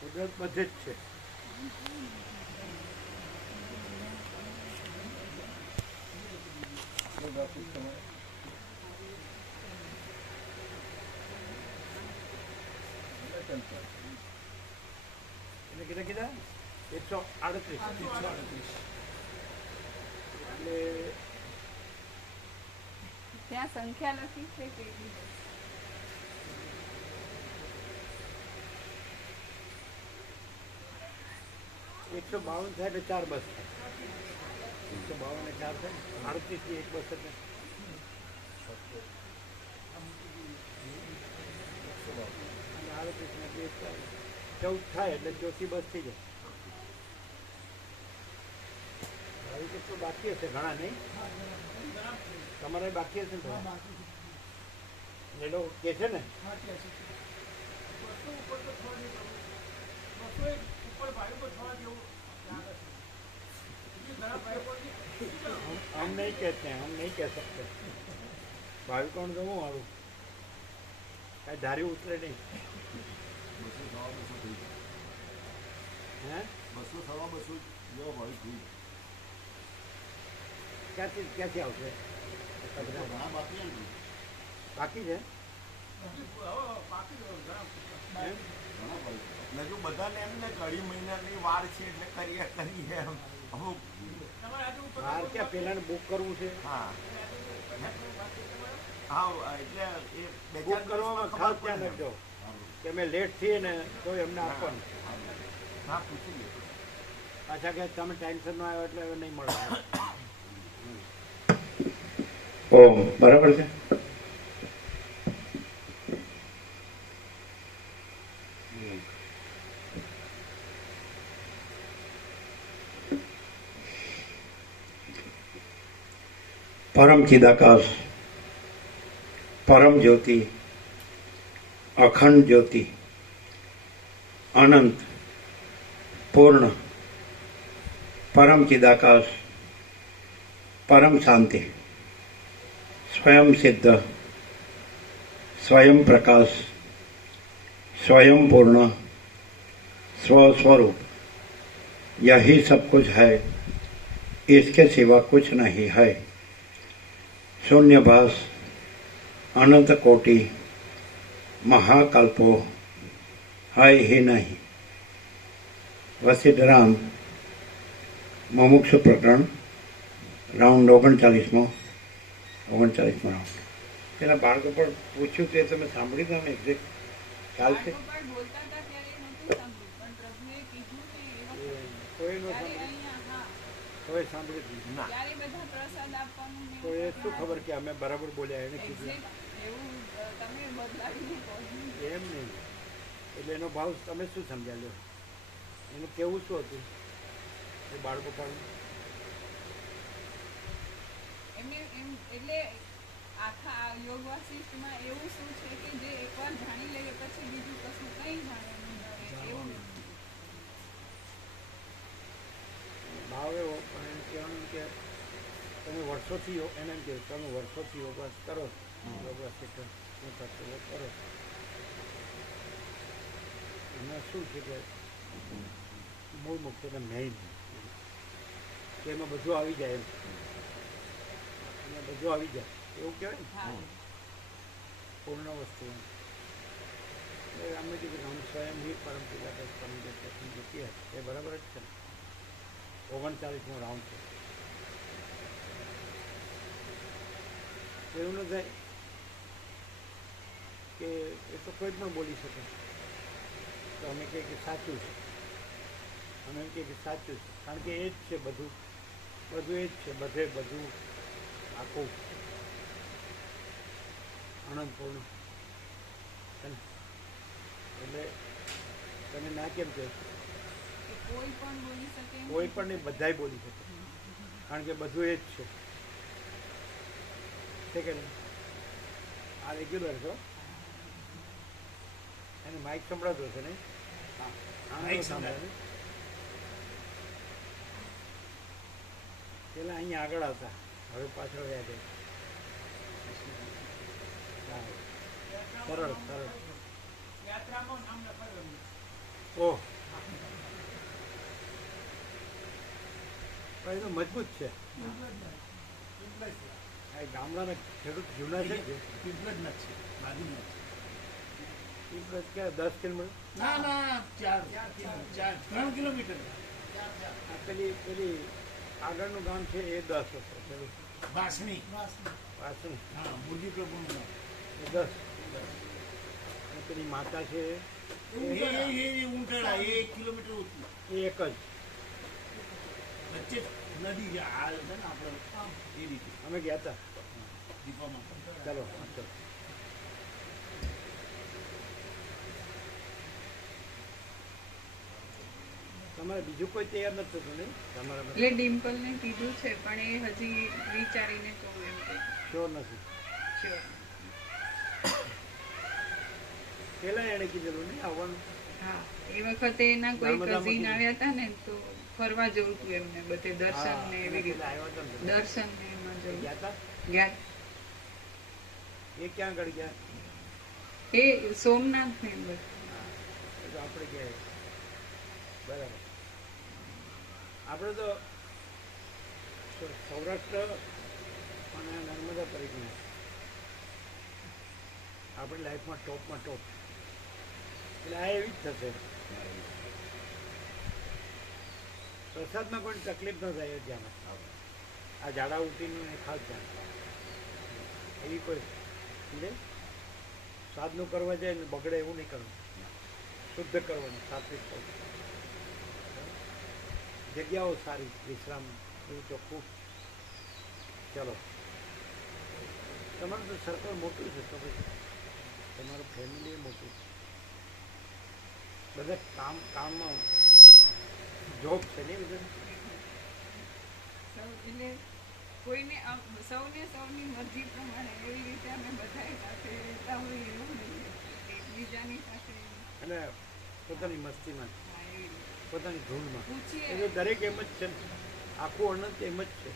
કુદરત બધે જ છે. એટલે કેટલા 138. એટલે ત્યાં સંખ્યા લખી છે કે 152 થાય એટલે 4 બસ થાય. 152 ને 4 થાય. 38 થી 1 બસ એટલે 38 ને 2 14 થાય એટલે ચોથી બસ થઈ જાય. આવી કેટલું બાકી હશે? ઘણા નહીં? તમારે બાકી હશે ને? એ લોકો કે છે ને हम नहीं कहते हैं, हम नहीं कह सकते. भाभी कौन कहूँ मारू कहीं धारी उतरे नहीं. हैं 200 જેવો ભાવ થઈ. ક્યાંથી આવશે? ઘણા બાકી નથી. બાકી છે હજુ બધાને એમ ને અઢી મહિનાની વાર છે એટલે કરીએ એમ અમુક બહાર ક્યાં પેલાને બુક કરવું છે? હા હા એટલે એ બુક કરવામાં ખાસ ધ્યાન રાખજો કે અમે લેટ થઈએ ને તો એમને આપવાનું. હા પૂછી લે પાછા કે તમે ટાઈમસર ન આવ્યો એટલે નહીં મળે. ઓમ બરાબર છે. परम चिदाकाश, परम ज्योति, अखंड ज्योति, अनंत पूर्ण, परम चिदाकाश, परम शांति, स्वयं सिद्ध, स्वयं प्रकाश, स्वयं पूर्ण, स्वस्वरूप, यही सब कुछ है, इसके सिवा कुछ नहीं है. शून्यभास, अनंत कोटि, महाकल्पो है ही नहीं. वशिष्ठ राम मुमुक्षु प्रकरण राउंड 39 રાઉન્ડ. પેલા બાળકો પણ પૂછ્યું તે તમે સાંભળી તમે એક્ઝેક્ટ ખ્યાલ છે? બોલતા હતા ત્યારે નહોતું સાંભળ્યું, પણ પ્રભુએ કીધું કે એ વખતે કોઈ નો ત્યારે સાંભળી? અહીંયા હા કોઈ સાંભળી જ નહીં. ના ત્યારે બધા પ્રસાદ આપવાનું ને તો એ શું ખબર કે અમે બરાબર બોલ્યા એને કીધું Exact એવું તમે બદલાવીને કહો. એમ નહીં. એટલે એનો ભાવ તમે શું સમજ્યા લો? એનું કેવું શું હતું એ બાળકો પણ એમને એમ એટલે આખા આ યોગ વાસિષ્ઠમાં એવું શું છે કે જે એકવાર જાણી લઈએ પછી બીજું કશું કંઈ જાણવાનું ન રહે એવું નથી. ભાવ એવો પણ એને કહેવાનું કે તમે વર્ષોથી એને એમ કહ્યું તમે વર્ષોથી યોગાસ કરો, યોગાસ શું થશે કરો. એમાં શું છે કે મૂળ મુખ્ય મેઇન કે એમાં બધું આવી જાય એમાં બધું આવી જાય એવું કહેવાય ને હા પૂર્ણ વસ્તુ. એટલે અમે કીધું હમ સ્વયં ही परम चिदाकाश परम ज्योति है. એ બરાબર જ છે ને. 39મો રાઉન્ડ છે. એવું ન થાય કે એ તો કોઈ પણ બોલી શકે. તો અમે કહીએ કે સાચું છે, અમે એમ કહીએ કે સાચું છે, કારણ કે એ જ છે બધું, બધું એ જ છે, બધે બધું આખું અનંતપૂર્ણ છે ને. એટલે તમે ના કેમ કહો? કે કોઈ પણ બોલી શકે એમ કોઈ પણ નહીં, બધાય બોલી શકે, કારણ કે બધું એ જ છે. છે કે નહીં? આ રેગ્યુલર છો એને માઇક સંભળાતો હશે નહીં? માઇક સંભળાય. પેલા અહીંયા આગળ આવતા, હવે પાછળ રહ્યા છે. સરળ સરળ ઓહ, પણ એ તો મજબૂત છે. આ ગામડાના ખેડૂત જૂના છે કે પીપળજના છે, બાજુના છે. એ બસ ક્યાં 10 કિલોમીટર? ના ના 3 કિલોમીટર. આ પેલી આગળનું ગામ છે એ 10 હશે, પેલું વાસણી. પાછું હા, મુરજી પ્રભુનું ગામ. એ 10. અને પેલી માતા છે એ ઊંટાળા, એ 1 કિલોમીટર ઊંચું. એ એક જ. વચ્ચે નદી છે, હાલ છે ને આપણે એ રીતે અમે ગયા હતા. દીપામાં. ચાલો હા, ચાલો. તમારે બીજું કોઈ તૈયાર નથી થતું નહીં તમારા એટલે ડિમ્પલને કીધું છે પણ એ હજી વિચારીને કહું એમ કે શ્યોર નથી. sure. પેલા એણે કીધેલું નહીં આવવાનું. હા, એ વખતે એના કોઈ નર્મદામાં કઝિન કીધું. આવ્યા હતા ને તો ફરવા જવું હતું એમને બધે દર્શન ને એવી રીતે પેલા આવ્યા હતા ને. દર્શન ને એમાં એ જવું ગયા હતા? ગયા એ ક્યાં આગળ ગયા? એ સોમનાથ ને એમ બધું. એ તો આપણે ગયા. બરાબર. આપણે તો સૌરાષ્ટ્ર અને નર્મદા પરિક્રમા આપણી લાઈફમાં ટોપમાં ટોપ. એટલે આ એવી જ થશે. પ્રસાદમાં કોઈ તકલીફ ન થાય ત્યાંમાં. આ ઝાડા ઉટીનું એ ખાસ ધ્યાન. એવી કોઈ સમજે સાદનું કરવા જાય ને બગડે એવું નહીં કરવું. શુદ્ધ કરવાનું, સાત્વિક કરવું. જગ્યાઓ સારી, વિશ્રામ એવું ચોખ્ખું. ચલો, તમારું તો સર્કલ મોટું છે તો પછી તમારું ફેમિલી મોટું છે. બધા કામમાં જોબ છે ને બધા. એટલે કોઈને સૌને સૌની મરજી પ્રમાણે એવી રીતે અમે બધાય સાથે રહેતા હોઈએ એવું નહીં એકબીજાની સાથે અને પોતાની મસ્તીમાં, હા, એવી રીતે પોતાની ધૂનમાં. પૂછીએ એ તો દરેક એમ જ છે ને. આખું અનંત એમ જ છે.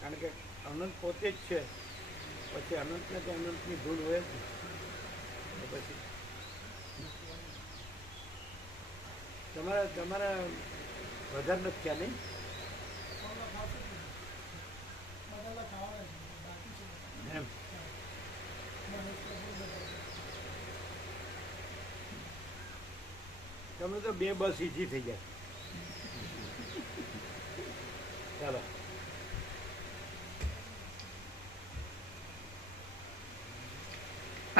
કારણ કે અનંત પોતે જ છે. પછી અનંતને તો અનંતની ધૂન હોય જ ને. તો પછી તમારા વધારે નથી થયા નહીં? એમ તમે તો 2 બસ ઈઝી થઈ જાય. ચાલો,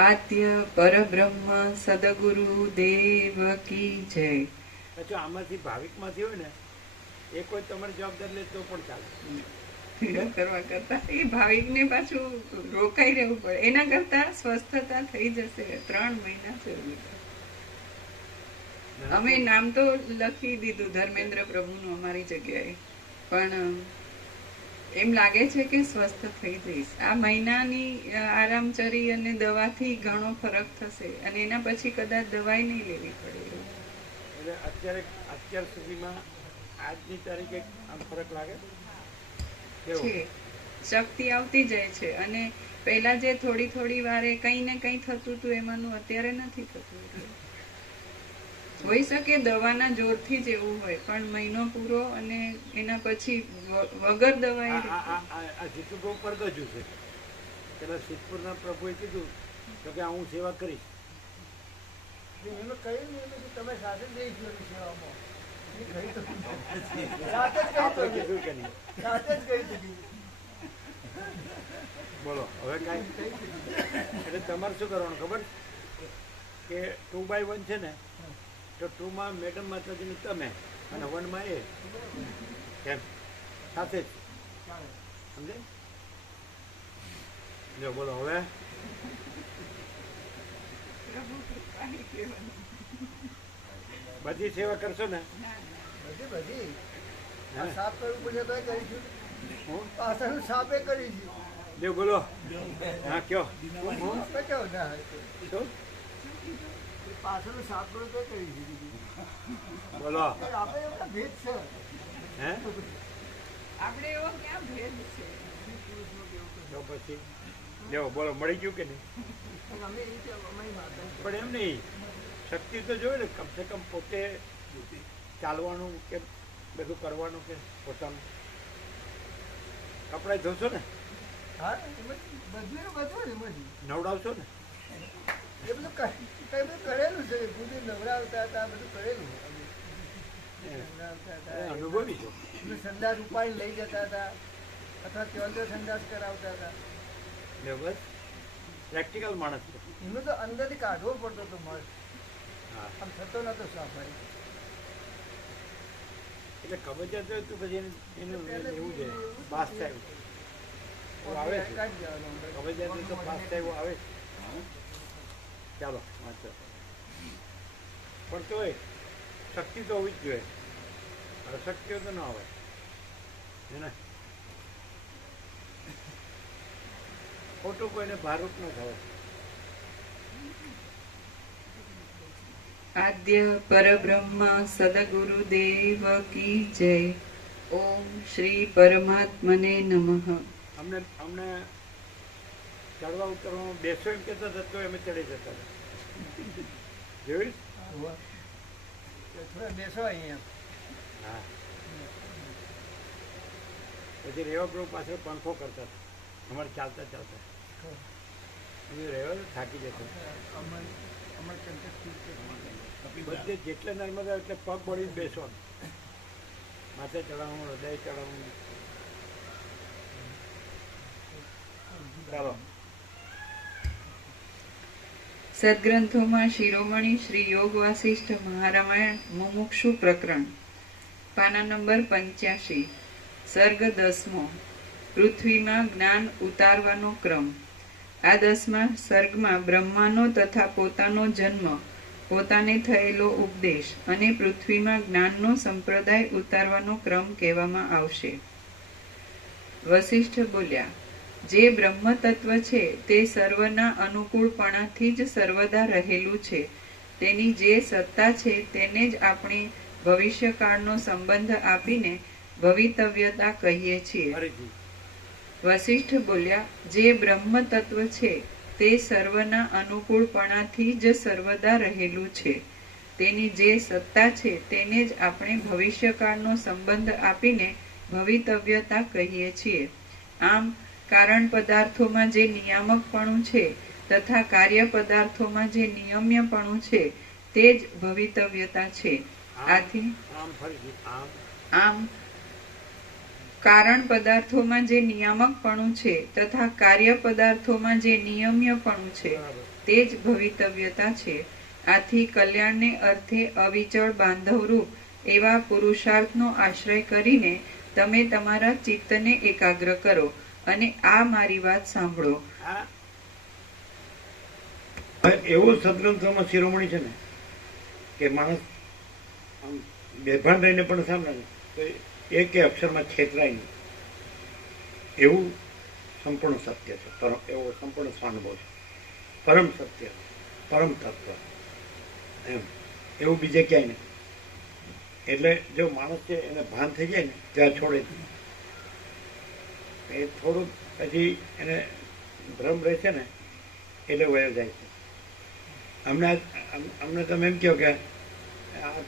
આદ્ય પરબ્રહ્મ સદગુરુ દેવ કી જય. અચ્છા, આમાંથી ભાવિકમાંથી હોય ને એ કોઈ તમારી જવાબદારી લે તો પણ ચાલે. કરવા કરતા એ ભાવિકને પાછું રોકાઈ રહેવું પડે. એના કરતા સ્વસ્થતા થઈ જશે. 3 મહિના જરૂરી. અમે નામ તો લખી દીધું ધર્મેન્દ્ર પ્રભુનું અમારી જગ્યાએ, પણ એમ લાગે છે કે સ્વસ્થ થઈ જઈશ. આ મહિનાની આરામચરી અને દવાથી ઘણો ફરક થશે અને એના પછી કદાચ દવાઈ નહીં લેવી પડે. એટલે અત્યાર સુધીમાં આજની તારીખે આમ ફરક લાગે કેવો? છે શક્તિ આવતી જાય છે અને પહેલા જે થોડી થોડી વારે કંઈ ને કંઈ થતું હતું એમાંનું અત્યારે નથી થતું. હોઈ શકે દવાના જોરથી જ એવું હોય, પણ મહિનો પૂરો અને એના પછી વગર દવાએ આ જીતુભાઈ ઉપર ગજું છે. પેલા સિદ્ધપુરના પ્રભુએ કીધું તો કે હું સેવા કરીશ. એમને કહ્યું ને કે તમે સાથે જ રહીશું એની સેવામાં. એ કહી તો સાથે જ આપણે કહી કીધું કે નહીં? સાથે જ કહી દીધું. બોલો હવે કાંઈ. એટલે તમારે શું કરવાનું ખબર કે 2x1 છે ને, તો 2માં મેડમ માતાજીની તમે અને 1માં એ એમ સાથે જ સમજે. જો બોલો હવે પ્રભુ કૃપાની કહેવાનું. બધી સેવા કરશો ને? બધી બધી હે? આ સાફ કરવું પડે તો કરીશું. હું પાછળનું સાફે કરીશું. જો બોલો. હા કયો આપણે કેવું ના હોય તો. શું એ પાછળનું સાફ કરવું તો કરીશું. બોલો? આપણે એમના ભેદ છે. હે આપણે એવો ક્યાં ભેદ છે? તો પછી જો બોલો, મળી ગયું કે નહીં? અને અમે એ રીતે અમારી માતા પણ એમ નહીં, શક્તિ તો જોઈએ ને, કમસે કમ પોતે ચાલવાનું કે બધું કરવાનું કે પોતાનું કપડાં ધોશો ને, હા એમાંથી બધું ને એમાંથી નવડાવશો ને, એ બધું કઈ બધું કરેલું છે. ખુદ નવરાવતા હતા, બધું કરેલું. નવરાવતા હતા, અનુભવી છો. એમને સંદાસ ઉપાડી લઈ જતા હતા, અથવા ત્યાં સંદાસ કરાવતા હતા. ને બસ પ્રેક્ટિકલ માણસ છે. એમને તો અંદરથી કાઢવો પડતો હતો મસ્ત, હા, આમ થતો નતો સફાઈ. એટલે કબજિયાત હોય તો પછી એનું એવું છે પાસ થાય એવું આવે છે. કાઢી જવાનું અંદર. કબજિયાત તો પાસ થાય એવું આવે છે. ચાલો વાંચો. પણ તોય શક્તિ તો હોવી જ જોઈએ. અશક્તિઓ તો ન આવે એને ખોટું કોઈને ભારૂપ ન થવાય. આદ્ય પરબ્રહ્મ સદગુરુદેવ કી જય. ઓમ શ્રી પરમાત્મને નમઃ. અમને ચડવા ઉતરવામાં બેસો એમ કહેતા હતા તો અમે ચડી જતા હતા. જોયું? હોવા. તો થોડા બેસો અહીંયા. હા. પછી રેવા પ્રભુ પાછળ પંખો કરતા હતા અમારે ચાલતા ચાલતા. રહેવા થાકી જતો. અમારે બધે જેટલે નર્મદા એટલે પગ બળી બેસવાનું, માથે ચડાવવાનું, હૃદય ચડાવવાનું. ચાલો. સદગ્રંથોમાં શિરોમણી શ્રી યોગ વાસિષ્ઠ મહારામાયણ મુમુક્ષુ પ્રકરણ, પાના નંબર 85, સર્ગ 10મો, પૃથ્વીમાં જ્ઞાન ઉતારવાનો ક્રમ. આ 10મા સર્ગમાં બ્રહ્માનો તથા પોતાનો જન્મ, પોતાને થયેલો ઉપદેશ અને પૃથ્વીમાં જ્ઞાનનો સંપ્રદાય ઉતારવાનો ક્રમ કહેવામાં આવશે. વસિષ્ઠ બોલ્યા, જે બ્રહ્મ તત્વ છે તે સર્વના અનુકૂળપણાથી જ સર્વદા રહેલું છે. તેની જે સત્તા છે તેને જ આપણે ભવિષ્યકાળનો સંબંધ આપીને ભવિતવ્યતા કહીએ છીએ. ફરીથી. વસિષ્ઠ બોલ્યા, જે બ્રહ્મ તત્વ છે તે સર્વના અનુકૂળપણાથી જ સર્વદા રહેલું છે. તેની જે સત્તા છે તેને જ આપણે ભવિષ્યકાળનો સંબંધ આપીને ભવિતવ્યતા કહીએ છીએ. આમ કારણ પદાર્થોમાં જે નિયામકપણું છે તથા કાર્ય પદાર્થોમાં જે નિયમ્યપણું છે તે જ ભવિતવ્યતા છે. આથી આમ ફરીથી. આમ કારણ પદાર્થોમાં જે નિયામકપણું છે તથા કાર્ય પદાર્થોમાં જે નિયમ્યપણું છે બરાબર. તે જ ભવિતવ્યતા છે. આથી કલ્યાણને અર્થે અવિચળ બાંધવરૂપ એવા પુરુષાર્થનો આશ્રય કરીને તમે તમારા ચિત્તને એકાગ્ર કરો અને આ મારી વાત સાંભળો. આ એવું સદગ્રંથોમાં શિરોમણી છે ને કે માણસ આમ બેભાન રહીને પણ સાંભળે ને તો એક અક્ષરમાં છેતરાય નહીં એવું સંપૂર્ણ સત્ય છે. એવો સંપૂર્ણ સ્વાનુભવ છે. પરમ સત્ય, પરમ તત્વ એમ એવું બીજે ક્યાંય નહીં. એટલે જો માણસ છે એને ભાન થઈ જાય ને ત્યાં છોડે જ નહીં. એ થોડુંક હજી એને ભ્રમ રહે છે ને એટલે વયો જાય છે. અમને તમે એમ કહો કે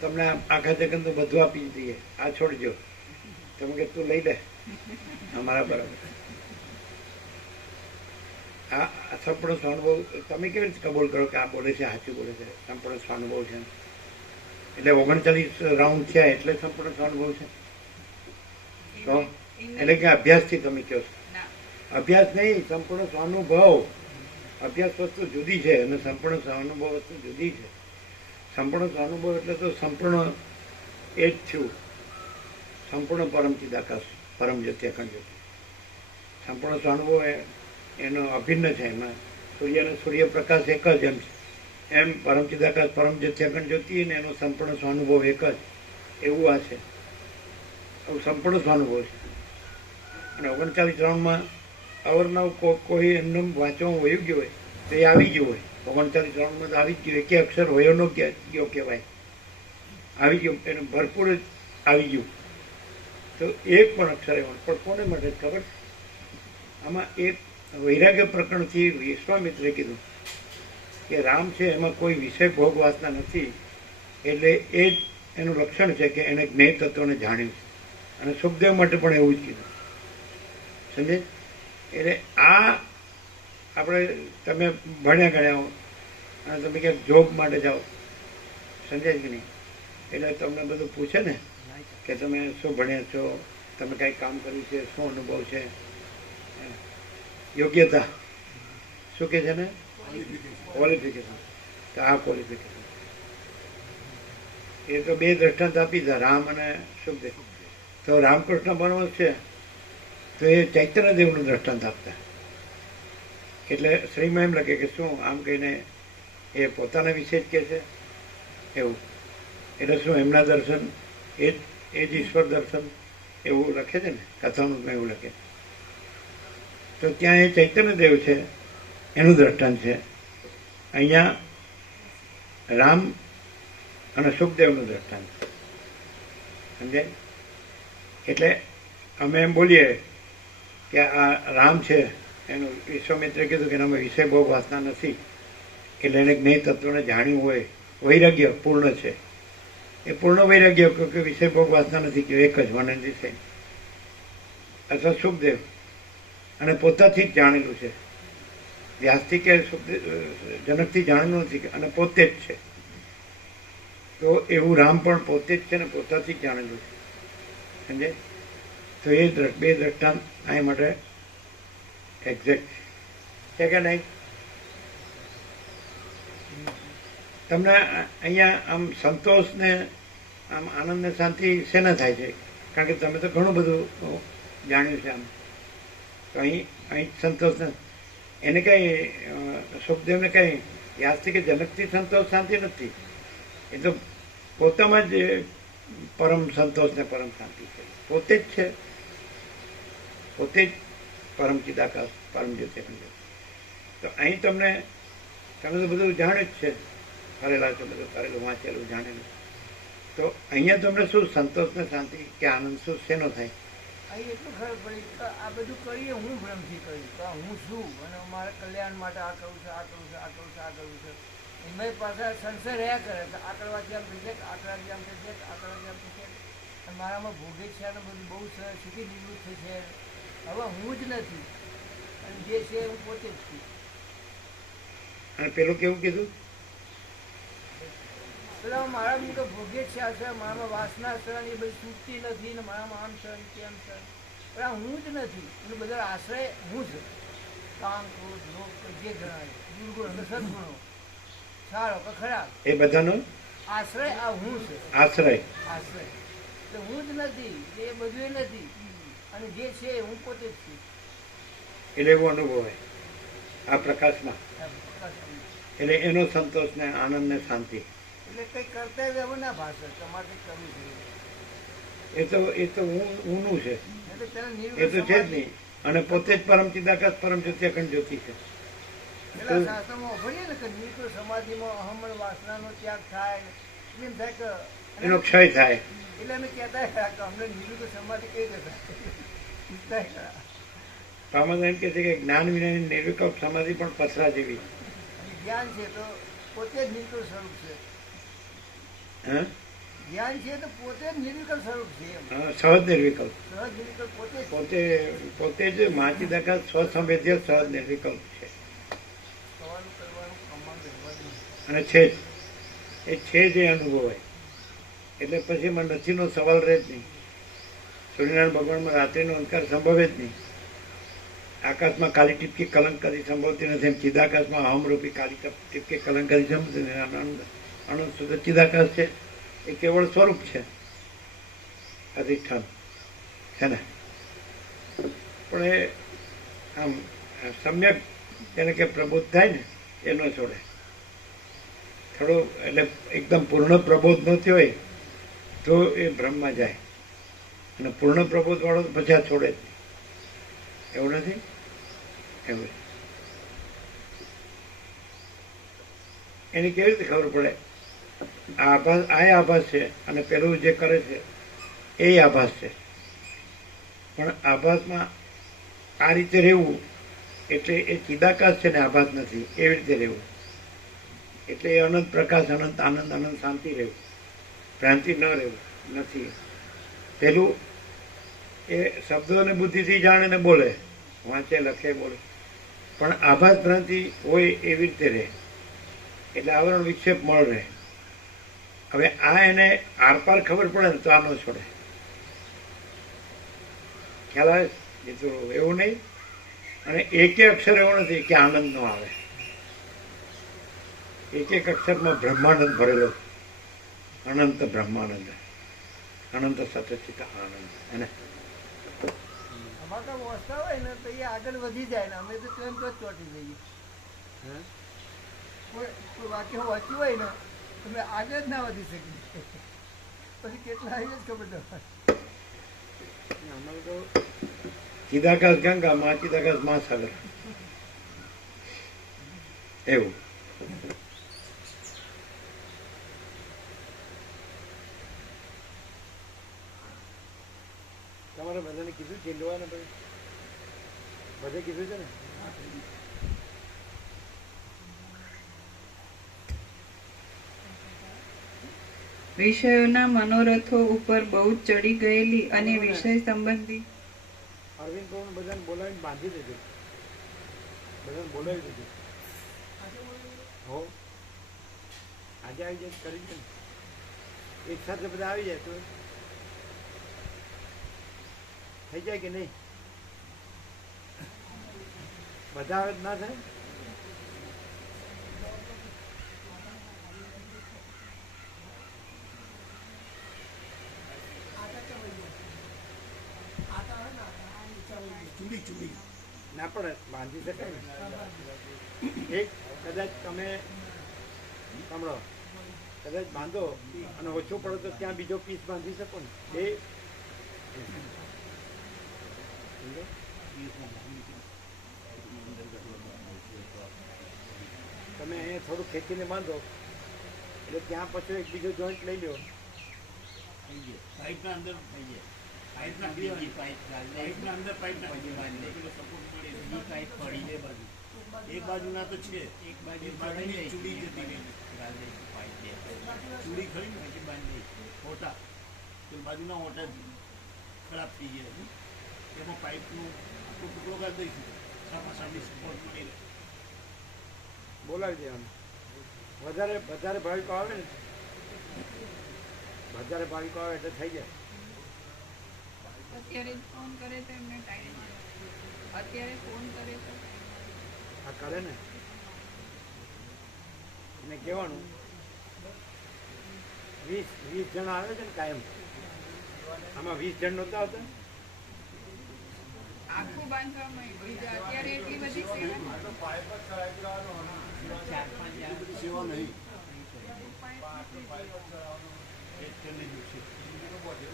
તમને આખા જગત તો બધું આપી દઈએ, આ છોડજો, તમે કે તું લઈ લે અમારા બરાબર. આ સંપૂર્ણ સ્વાનુભવ તમે કેવી રીતે કબૂલ કરો કે આ બોલે છે સાચું બોલે છે? સંપૂર્ણ સ્વાનુભવ છે એટલે 39 રાઉન્ડ થયા એટલે સંપૂર્ણ સ્વાનુભવ છે. તો એટલે કે અભ્યાસથી તમે કહો છો? અભ્યાસ નહીં, સંપૂર્ણ સ્વાનુભવ. અભ્યાસ વસ્તુ જુદી છે અને સંપૂર્ણ સ્વાનુભવ વસ્તુ જુદી છે. સંપૂર્ણ સ્વાનુભવ એટલે તો સંપૂર્ણ એ જ થયું, સંપૂર્ણ પરમ ચિદાકાશ, પરમ જ્યોતિ, અખંડ જ્યોતિ. સંપૂર્ણ સ્વાનુભવ એનો અભિન્ન છે. એમાં સૂર્ય અને સૂર્યપ્રકાશ એક જ એમ છે. એમ પરમ ચિદાકાશ, પરમ જ્યોતિ, અખંડ જ્યોતિ ને એનો સંપૂર્ણ સ્વાનુભવ એક જ. એવું આ છે, એવું સંપૂર્ણ સ્વાનુભવ છે. અને 39 રાઉન્ડમાં અવરનવ કોઈ એમને વાંચવામાં વયું ગયું હોય તો એ આવી ગયું હોય. 39 રાઉન્ડમાં તો આવી જ ગયું, એક અક્ષર વયો ન ગયો કહેવાય, આવી ગયું, એને ભરપૂર જ આવી ગયું. તો એક પણ અક્ષર એવો પણ કોને માટે ખબર છે? આમાં એ વૈરાગ્ય પ્રકરણથી વિશ્વામિત્રે કીધું કે રામ છે એમાં કોઈ વિષય ભોગ વાસના નથી, એટલે એ જ એનું લક્ષણ છે કે એને જ્ઞેય તત્વને જાણ્યું છે. અને સુખદેવ માટે પણ એવું જ કીધું, સમજે? એટલે આ આપણે તમે ભણ્યા ગણ્યા હો અને તમે ક્યાંક જોબ માટે જાઓ, સમજાય કે નહીં? એટલે તમને બધું પૂછે ને કે તમે શું ભણ્યા છો, તમે કાંઈ કામ કર્યું છે, શું અનુભવ છે, યોગ્યતા શું કે છે ને, ક્વોલિફિકેશન. તો આ ક્વોલિફિકેશન એ તો બે દ્રષ્ટાંત આપી દીધા, રામ અને સુખદેવ. તો રામકૃષ્ણ પરમહંસ છે તો એ ચૈતન્યદેવનું દ્રષ્ટાંત આપતા. એટલે શ્રીમાં એમ લખે કે શું આમ કહીને એ પોતાના વિશે જ કહે છે એવું. એટલે શું એમના દર્શન એ જ ઈશ્વર દર્શન એવું લખે છે ને, કથાનું એવું લખે. તો ત્યાં એ ચૈતન્યદેવ છે એનું દ્રષ્ટાંત છે, અહીંયા રામ અને સુખદેવનું દ્રષ્ટાંત. સમજાય? એટલે અમે એમ બોલીએ કે આ રામ છે એનું વિશ્વામિત્રે કીધું કે એનામાં વિષય બહુ વાસના નથી, એટલે એને જ્ઞેય તત્વને જાણ્યું હોય, વૈરાગ્ય પૂર્ણ છે. એ પૂર્ણ વૈરાગ્ય કે વિષય ભોગ વાસના નથી કે એક જ વન એન્ડ ધી સેમ. અથવા સુખદેવ અને પોતાથી જ જાણેલું છે, વ્યાસથી કે જનકથી જાણેલું નથી અને પોતે જ છે. તો એવું રામ પણ પોતે જ છે ને પોતાથી જ જાણેલું છે, સમજે? તો એ બે દ્રષ્ટાંત આ માટે એક્ઝેક્ટ છે કે નહીં? તમને અહીંયા આમ સંતોષ ને આમ આનંદ ને શાંતિ શેના થાય છે? કારણ કે તમે તો ઘણું બધું જાણ્યું છે આમ. તો અહીં સંતોષ ને એને કઈ સુખદેવને કઈ યાદથી કે જનકથી સંતોષ શાંતિ નથી. એ તો પોતામાં જ પરમ સંતોષ ને પરમ શાંતિ છે, પોતે જ છે, પોતે જ પરમ ચિદાકાશ પરમ જ્યોતિ. તો અહીં તમે તો બધું જાણ્યું જ છે, ફરેલા છો, બધું કરેલું વાંચેલું જાણેલું. તો અહીંયા તમને શું સંતોષ ને શાંતિ કે આનંદ શું શેનો થાય? અહીં એટલું ખબર પડી કે આ બધું કરીએ હું ભ્રમથી કર્યું કે હું છું અને મારા કલ્યાણ માટે આ કરું છું, આ કરું છું, આ કરું છું, આ કરું છું. એમાં પાછા સંશય રહ્યા કરે તો આકડવાથી આમ થઈ જાય, આકડાથી આમ થઈ જાય, આકડાથી આમ થઈ જાય. અને મારામાં ભોગે છે અને બધું બહુ સુખી નિવૃત્ત છે. હવે હું જ નથી અને જે છે હું પોતે જ છું. અને પેલું કેવું કીધું? પેલા મારા મુકે ભોગે છે, મારામાં વાસના છે, એ બધી છૂટતી નથી ને મારામાં આમ છે તેમ છે. પણ હું જ નથી, એનો બધા આશ્રય હું જ. કામ, ક્રોધ, લોભ જે ગણાય, દુર્ગુણ અને સદગુણો, સારો કે ખરાબ, એ બધાનો આશ્રય આ હું છે. આશ્રય આશ્રય એટલે હું જ નથી, એ બધું નથી, અને જે છે હું પોતે જ છું. એટલે એવો અનુભવ હોય આ પ્રકાશમાં. એટલે એનો સંતોષ ને આનંદ ને શાંતિ. એટલે કઈ કરતા જ હવે ના ભાષે તમારે કંઈક કરવું જોઈએ. એ તો ઊનું છે, એટલે તેને એ તો છે જ નહીં. અને પોતે જ પરમ ચિદાકાશ પરમ જ્યોતિ અખંડ જ્યોતિ છે. પેલા શાસ્ત્રમાં ભણીએ ને કે નિર્ગુણ સમાધિમાં અહમ વાસનાનો ત્યાગ થાય, એમ થાય કે એનો ક્ષય થાય. એટલે અમે કહેતા હતા કે અમને નિર્ગુણ સમાધિ કઈ રીતે થાય. પામદ એમ કે છે કે જ્ઞાન વિનાની નિર્વિકલ્પ સમાધિ પણ પથરા જેવી. જ્ઞાન છે તો પોતે જ નિર્ગુણ સ્વરૂપ છે. હા, જ્ઞાન છે તો પોતે જ નિર્વિકલ્પ સ્વરૂપ છે. સહજ નિર્વિકલ્પ, સહજ નિર્વિકલ્પ પોતે જ પોતે જ મહાચિદાકાશ સ્વસંવેદ્ય સહજ નિર્વિકલ્પ છે. કરવાનું પ્રમાણ રહેવાનું. અને છે જ એ છે જે અનુભવ હોય. એટલે પછી એમાં નથીનો સવાલ રહે જ નહીં. સૂર્યનારાયણ ભગવાનમાં રાત્રિનો અંધકાર સંભવે જ નહીં. આકાશમાં કાલી ટીપકી કલંક કદી સંભવતી નથી, એમ ચિદાકાશમાં અહમરૂપી કાલી ટીપકી કલંક કદી સંભવતી નથી. અનંત શુદ્ધ ચિદાકાશ છે, એ કેવળ સ્વરૂપ છે, અધિષ્ઠાન છે ને. પણ એ આમ સમ્યક એને કે પ્રબોધ થાય ને એ ન છોડે. થોડો એટલે એકદમ પૂર્ણ પ્રબોધ ન થયો હોય તો એ ભ્રમમાં જાય, અને પૂર્ણ પ્રબોધ વાળો પછી આ છોડે જ નહીં. એવું નથી? એવું એની કેવી રીતે ખબર પડે? આ આભાસ છે અને પેલું જે કરે છે એ આભાસ છે. પણ આભાસમાં આ રીતે રહેવું એટલે એ ચિદાકાશ છે ને આભાસ નથી, એવી રીતે રહેવું. એટલે એ અનંત પ્રકાશ, અનંત આનંદ, અનંત શાંતિ રહેવું, ભ્રાંતિ ન રહેવું નથી. પેલું એ શબ્દો અને બુદ્ધિથી જાણે ને બોલે, વાંચે, લખે, બોલે, પણ આભાસ ભ્રાંતિ હોય એવી રીતે રહે, એટલે આવરણ વિક્ષેપ મળ રહે. હવે આ એને આરપાર ખબર પડે ને તો આ ન છોડે. ખ્યાલ આવે? એવું નહીં. અને એક અક્ષર એવો નથી કે આનંદ નો આવે. એક અક્ષરમાં બ્રહ્માનંદ ભરેલો, અનંત બ્રહ્માનંદ, અનંત સતચિત આનંદ. અને અમારે તો વાંચતા હોય ને તો એ આગળ વધી જાય ને અમે તો તેમ તો જ ચોંટી જઈએ. કોઈ વાક્ય વાંચ્યું હોય ને તમે આગળ જ ના વધી શકીએ. પછી કેટલા આવી જ ખબર પડે. અમારે તો ચિદાકાશ ગંગા માં, ચિદાકાશ મહાસાગર, એવું. તમારે બધાને કીધું ચીંડવા ને પછી બધે કીધું છે ને? વિષયોના મનોરથો ઉપર બહુ જ ચડી ગયેલી અને વિષય સંબંધી અરવિંદ પ્રભુ બધાને બોલાવીને બાંધી દીધું, બધાને બોલાવી દીધું. હો આજે આવી જાય કરી દે ને, એક સાથે બધા આવી જાય તો થઈ જાય કે નહીં? બધા આવે ના થાય? ના પડે, બાંધી શકાય ને. એક કદાચ તમે સાંભળો, કદાચ બાંધો અને ઓછો પડે તો ત્યાં બીજો પીસ બાંધી શકો ને. એ તમે અહીંયા થોડું ખેંચીને બાંધો એટલે ત્યાં પછી એક બીજો જોઈન્ટ લઈ લો. પાઇપના અંદર થઈ જાય, પાઇપના બીજી પાઇપના અંદર પાઇપ નાખી બાંધી દે, સપોર્ટ મળે, બીજી પાઇપ પડી બે બાજુ, એક બાજુ ના તો છે, એક બાજુ ચૂડી જતી રહી, ચૂડી ખરી ને પછી બાંધી દે ઓટા, તો બાજુના ઓટા ખરાબ થઈ ગયા, એમાં પાઇપનું આખો ટુકડો કાઢી દઈશું, સામે સપોર્ટ મળી રહે. બોલાવી દેવાનું. વધારે ભાવિકો આવે ને, વધારે ભાવિકો આવે એટલે થઈ જાય. અત્યારે ફોન કરે તો એમને ટાઈમ અત્યારે ફોન કરે તો આ કરે ને એને કહેવાનું 20 જણા આવે છે ને કાયમ, આમાં 20 જણ નહોતા આવતા. આખું બાંધવામાં અત્યારે એટલી બધી સેવા સેવા નહીં.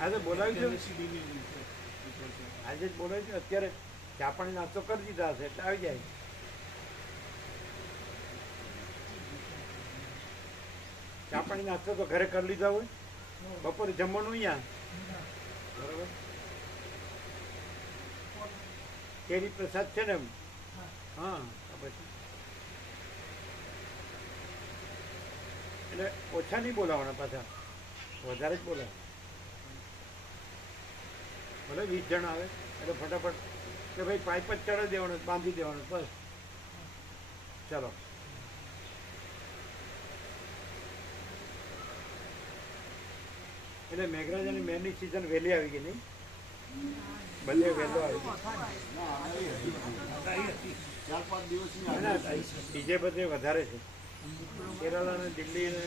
આજે બોલાવી છે, આજે જ બોલાવી છે. અત્યારે ચા પાણી નાસ્તો કરી દીધા હશે એટલે આવી જાય. ચા પાણી નાસ્તો તો ઘરે કરી લીધા હોય, બપોરે જમવાનું અહીંયા બરાબર. કેરી પ્રસાદ છે ને એમ. હા પછી એટલે ઓછા નહીં બોલાવાના, પાછા વધારે જ બોલાવે. ભલે 20 જણ આવે એટલે ફટાફટ કે ભાઈ પાઇપ જ ચડાવી દેવાનું, બાંધી દેવાનું, બસ ચાલો. એટલે મેઘરાજાની મેની સિઝન વહેલી આવી ગઈ નહીં, બધે વહેલો આવી ગયો. 4-5 દિવસની બીજે બધે વધારે છે, કેરળ અને દિલ્હી ને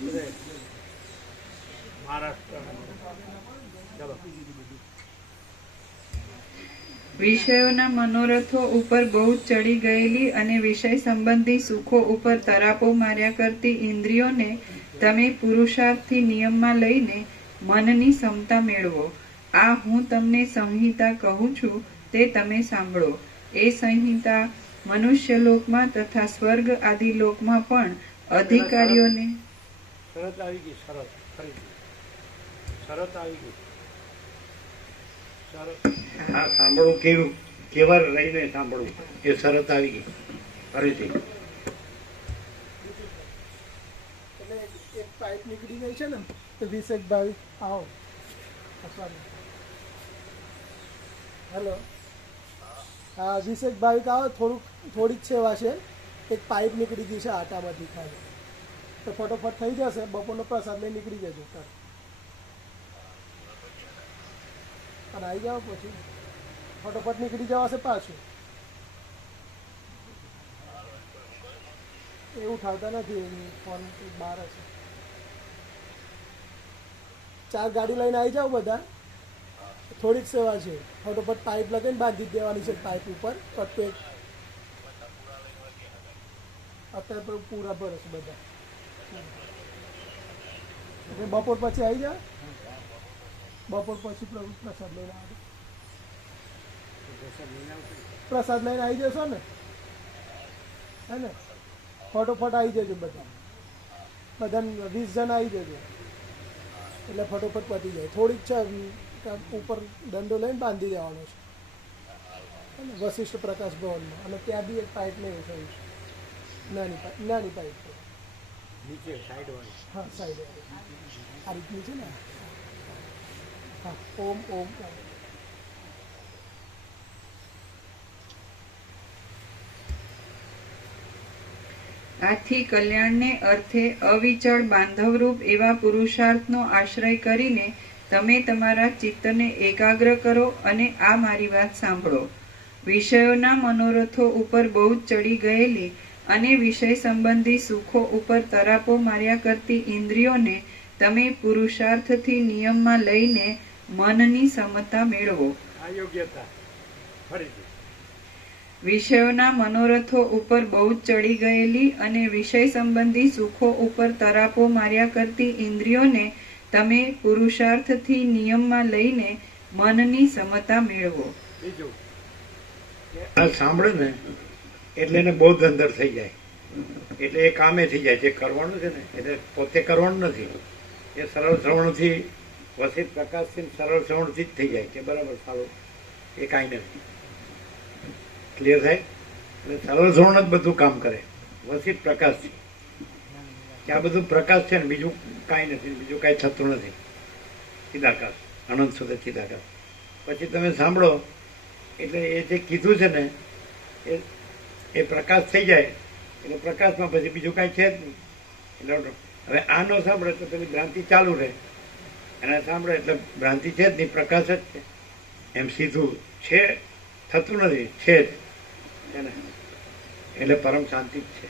બધે મહારાષ્ટ્ર. ચાલો. વિષયોના મનોરથો ઉપર બહુ ચડી ગયેલી અને વિષય સંબંધી સુખો ઉપર તરાપો માર્યા કરતી ઇન્દ્રિયોને તમે પુરુષાર્થથી નિયમમાં લઈને મનની ક્ષમતા મેળવો. આ હું તમને સંહિતા કહું છું તે તમે સાંભળો. એ સંહિતા મનુષ્ય લોકમાં તથા સ્વર્ગ આદિ લોકમાં પણ અધિકારીઓને શરત આવી ગઈ, શરત ફરીથી શરત આવી ગઈ. શરત આ સાંભળવું કેવું, કેવા રહીને સાંભળવું, એ શરત આવી ગઈ ફરીથી. એટલે એક પાઇપ નીકળી ગઈ છે ને તો 20 ભાઈ આવો હેલો હા 20 ભાઈ આવો થોડીક સેવા છે એક પાઇપ નીકળી ગઈ છે આટામાંથી ખાલી તો ફટોફટ થઈ જશે બપોરનો પ્રસાદ લઈ નીકળી જજો અને આવી જાઓ પછી ફટોફટ નીકળી જવાશે પાછું એ ઉઠાવતા નથી ફોન બહાર હશે 4 ગાડી લઈને આવી જાઓ બધા થોડીક સેવા છે ફટોફટ પાઇપ લગાવીને બાંધી દેવાની છે પાઇપ ઉપર કટપેટ અત્યારે પૂરા ભરશે બધા એટલે બપોર પછી આવી જાઓ બપોર પછી પ્રસાદ લઈને આવે પ્રસાદ લઈને આવી જશો ને હે ને ફટોફટ આવી જજો બધા 20 જણ આવી જજો એટલે ફટોફટ પતી જાય થોડીક છે ઉપર દંડો લઈને બાંધી દેવાનો છે વશિષ્ઠ પ્રકાશ ભવનમાં અને ત્યાં બી એક પાઇપ નહીં થયું છે નાની પાઇપ નીચે સાઈડ વાળી હા સાઈડ આ રીતની છે ને હા ઓમ ઓમ ઓમ આથી કલ્યાણને અર્થે અવિચળ બાંધવરૂપ એવા પુરુષાર્થનો આશ્રય કરીને તમે તમારા ચિત્તને એકાગ્ર કરો અને આ મારી વાત સાંભળો. વિષયોના મનોરથો ઉપર બહુ જ ચડી ગયેલી અને વિષય સંબંધી સુખો ઉપર તરાપો માર્યા કરતી ઇન્દ્રિયોને તમે પુરુષાર્થથી નિયમમાં લઈને મનની સમતા મેળવો. આ યોગ્યતા ફરીથી વિષયોના મનોરથો ઉપર બહુ જ ચડી ગયેલી અને વિષય સંબંધી સુખો ઉપર તરાપો માર્યા કરતી ઇન્દ્રિયોને તમે પુરુષાર્થથી નિયમમાં લઈને મનની સમતા મેળવો. બીજું સાંભળે ને એટલે એને બહુ જ અંદર થઈ જાય એટલે એ કામે થઈ જાય જે કરવાનું છે ને એટલે પોતે કરવાનું નથી એ સરળ શ્રવણથી વસિત પ્રકાશથી સરળ શ્રવણથી જ થઈ જાય કે બરાબર સારું એ કાંઈ નથી ક્લિયર થાય એટલે સરળ શ્રવણ જ બધું કામ કરે વસિત પ્રકાશથી કે આ બધું પ્રકાશ છે ને બીજું કાંઈ નથી બીજું કાંઈ થતું નથી ચિદાકાશ અનંત સુધી ચિદાકાશ પછી તમે સાંભળો એટલે એ જે કીધું છે ને એ પ્રકાશ થઈ જાય એટલે પ્રકાશમાં પછી બીજું કાંઈ છે જ નહીં એટલે હવે આ ન સાંભળે તો પેલી ભ્રાંતિ ચાલુ રહે એને સાંભળે એટલે ભ્રાંતિ છે જ નહીં પ્રકાશ જ છે એમ સીધું છે થતું નથી છે જ એને એટલે પરમ શાંતિ જ છે.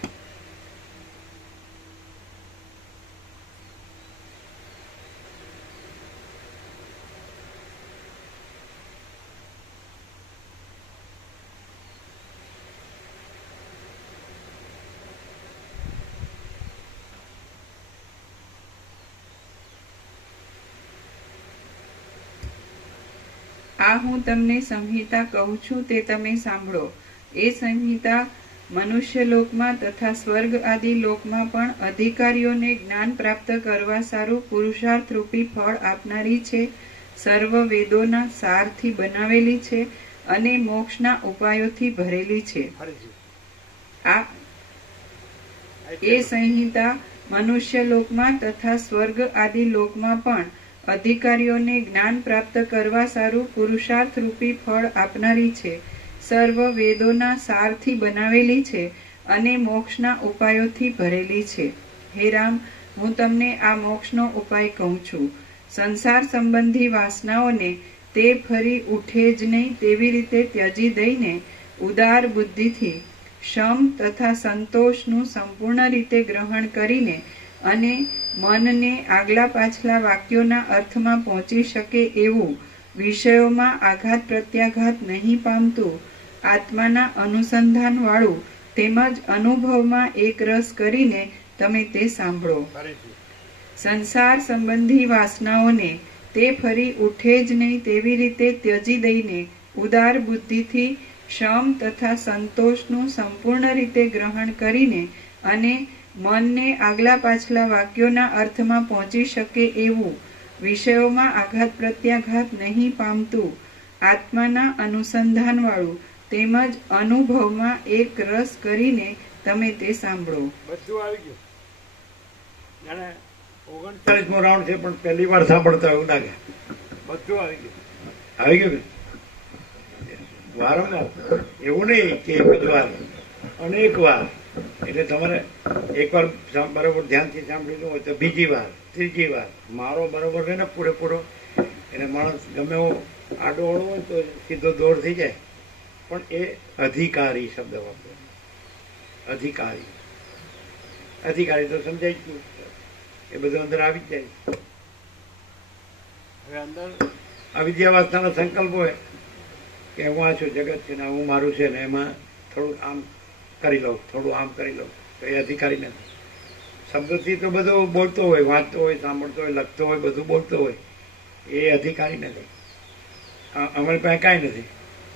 આ હું તમને સંહિતા કહું છું તે તમે સાંભળો. એ સંહિતા મનુષ્ય લોકમાં તથા સ્વર્ગ આદિ લોકમાં પણ અધિકારીઓને જ્ઞાન પ્રાપ્ત કરવા સારું પુરુષાર્થ રૂપી ફળ આપનારી છે. સર્વ વેદોના સારથી બનાવેલી છે અને મોક્ષના ઉપાયોથી ભરેલી છે. આ એ સંહિતા મનુષ્ય લોકમાં તથા સ્વર્ગ આદિ લોકમાં પણ અધિકારીઓને જ્ઞાન પ્રાપ્ત કરવા સારું પુરુષાર્થ રૂપી ફળ આપનારી છે. સર્વ વેદોના સારથી બનાવેલી છે અને મોક્ષના ઉપાયોથી ભરેલી છે. હે રામ, હું તમને આ મોક્ષનો ઉપાય કહું છું. સંસાર સંબંધી વાસનાઓને તે ફરી ઉઠે જ નહીં તેવી રીતે ત્યજી દઈને ઉદાર બુદ્ધિથી શમ તથા સંતોષનું સંપૂર્ણ રીતે ગ્રહણ કરીને અને મનને આગલા પાછલા વાક્યોના અર્થમાં પહોંચી શકે એવું વિષયોમાં આઘાત પ્રત્યાઘાત નહીં પામતું આત્માના અનુસંધાન વાળું તેમજ અનુભવમાં એક રસ કરીને તમે તે સાંભળો. સંસાર સંબંધી વાસનાઓને તે ફરી ઉઠે જ નહીં તેવી રીતે ત્યજી દઈને ઉદાર બુદ્ધિથી શમ તથા સંતોષનું સંપૂર્ણ રીતે ગ્રહણ કરીને અને મનને આગલા પાછલા વાક્યોના અર્થમાં પહોંચી શકે એવું વિષયોમાં આઘાત પ્રત્યાઘાત નહીં પામતું આત્માના અનુસંધાન વાળું તેમજ અનુભવમાં એક રસ કરીને તમે તે સાંભળો. બધું આવી ગયું જાણે 39 40મો રાઉન્ડ છે પણ પહેલી વાર સાંભળતા એવું લાગે. બધું આવી ગયું. આવી ગયું ને? વારંવાર એવું નહીં કે એક જ વાર, અનેક વાર. એટલે તમારે એકવાર બરોબર ધ્યાનથી સાંભળેલું હોય તો બીજી વાર, ત્રીજી વાર મારો બરોબર રહે ને પૂરેપૂરો, એટલે માણસ ગમે એવો આડો અવળો હોય તો સીધો દોર થઈ જાય. પણ એ અધિકારી શબ્દ વાપરે. અધિકારી, અધિકારી તો સમજાય જ નહીં. એ બધું અંદર આવી જ જાય. હવે અંદર અવિદ્યાવાસનાનો સંકલ્પ હોય કે હું આ છું, જગત છે ને હું મારું છે ને એમાં થોડું આમ કરી લઉં, થોડું આમ કરી લઉં, તો એ અધિકારી નથી. શબ્દથી તો બધું બોલતો હોય, વાંચતો હોય, સાંભળતો હોય, લખતો હોય, બધું બોલતો હોય, એ અધિકારી નથી. અમારી પાસે કાંઈ નથી.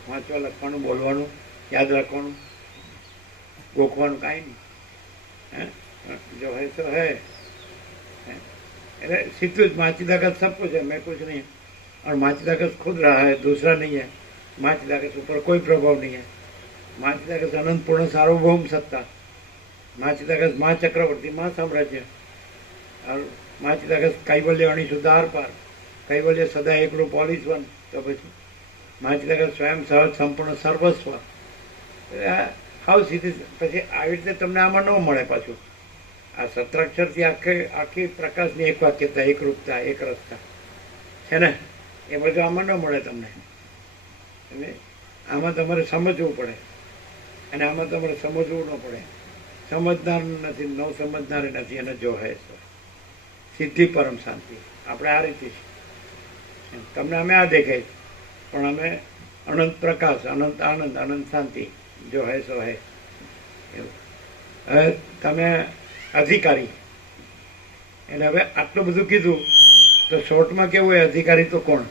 વાંચવા, લખવાનું, બોલવાનું, યાદ રાખવાનું, ગોખવાનું કાંઈ નહીં. જો હે તો હે. એટલે સીધું જ माँ चिदाकत सब कुछ है, मैं कुछ नहीं, और माँ चिदाकत खुद रहा है, दूसरा नहीं है. माँ चिदाकत ऊपर कोई प्रभाव नहीं है. माँ चिदाकत अनंत पूर्ण सार्वभौम सत्ता. माँ चिदाकत माँ चक्रवर्ती, माँ साम्राज्य, और माँ चिदाकत कैवल्य अणिशुद्धार पार, कैवल्य सदा एक रूप ऑल इज वन. तो પછી माँ चिदाकत स्वयं सहज સંપૂર્ણ સર્વસ્વ. હાવ સીધી. પછી આવી રીતે તમને આમાં ન મળે પાછું. આ સત્રાક્ષરથી આખી પ્રકાશની એક વાક્યતા, એક રૂપતા, એક રસતા છે ને, એ બધું આમાં ન મળે તમને. અને આમાં તમારે સમજવું પડે, અને આમાં તમારે સમજવું ન પડે. સમજનાર નથી, ન સમજનાર નથી, એને જો હે સિદ્ધિ પરમ શાંતિ. આપણે આ રીતે છે. તમને અમે આ દેખાય, પણ અમે અનંત પ્રકાશ, અનંત આનંદ, અનંત શાંતિ, જો હે સો હે. એવું હવે તમે અધિકારી. એટલે હવે આટલું બધું કીધું તો શોર્ટમાં કેવું હોય, અધિકારી તો કોણ?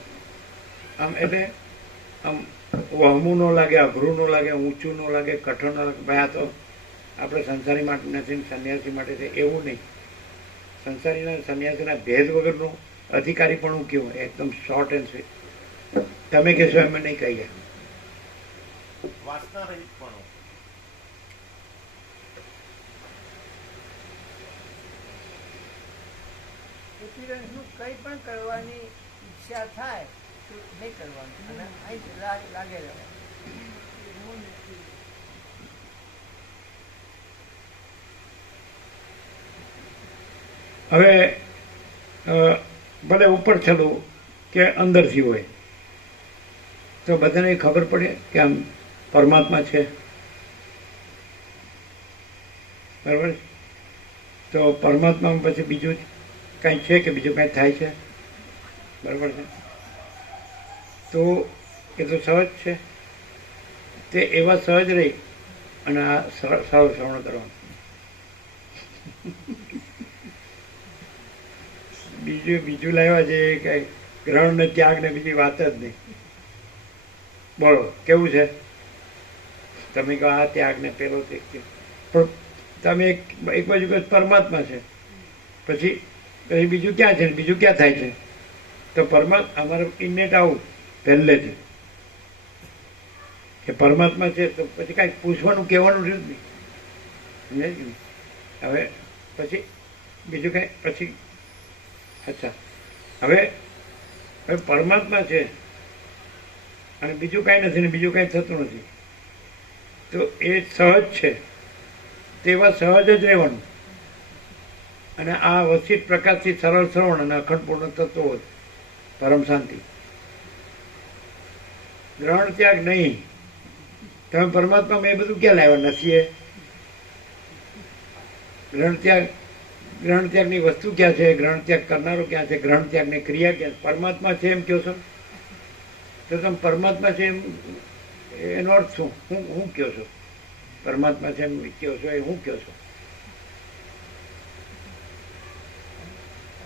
આમ એટલે આમ વહમું ન લાગે, અઘરું ન લાગે, ઊંચું ન લાગે, કઠણ ન લાગે. ભાઈ આ તો આપણે સંસારી માટે નથી, સંન્યાસી માટે છે, એવું નહીં. સંસારીના સંન્યાસીના ભેદ વગરનું અધિકારી પણ હું કેવું, એકદમ શોર્ટ એન્ડ સ્વીટ. તમે કહેશો એમ નહીં કહીએ. વાસના રહિત પણ એપિરન્સનું કંઈ પણ કરવાની ઈચ્છા થાય તો નહીં કરવાનું, અને અહીં લાગે રહેવાનું. હવે ભલે ઉપર છલું કે અંદરથી હોય, તો બધાને ખબર પડે કે આમ પરમાત્મા છે. બરાબર? તો પરમાત્મામાં પછી બીજું કાંઈ છે કે બીજું કાંઈ થાય છે? બરાબર છે? તો એ તો સહજ છે. તે એવા સહજ રહી અને આ સરળ શ્રવણ કરવાનું. બીજું લાવ્યા છે કઈ ગ્રહણ ને ત્યાગ ને બીજી વાત જ નહીં. બોલો કેવું છે? તમે કહો આ ત્યાગ ને પેલો પણ તમે એક બાજુ કહો પરમાત્મા છે, પછી બીજું ક્યાં છે, બીજું ક્યાં થાય છે? તો પરમાત્મા અમારે ઇન્નેટ આવું પહેલેથી કે પરમાત્મા છે, તો પછી કાંઈ પૂછવાનું કહેવાનું રહ્યું જ નહીં. હવે પછી બીજું કાંઈ પછી અચ્છા હવે પરમાત્મા છે અને બીજું કાંઈ નથી ને બીજું કાંઈ થતું નથી, તો એ સહજ છે. તેવા સહજ જ રહેવાનું. અને આ વસિત પ્રકાશથી સરળ શ્રવણ અને અખંડપૂર્ણ થતો હોય પરમ શાંતિ. ગ્રહણ ત્યાગ નહીં. તમે પરમાત્મામાં એ બધું ક્યાં લાવ્યા નથી? એ ગ્રહણ ત્યાગની વસ્તુ ક્યાં છે? ગ્રહણ ત્યાગ કરનારો ક્યાં છે? ગ્રહણ ત્યાગની ક્રિયા ક્યાં છે? પરમાત્મા છે એમ કહો છો તો તમે પરમાત્મા છે એમ એનો અર્થ શું? હું કહો છો પરમાત્મા છે એમ કહો છો, એ હું કહો છો?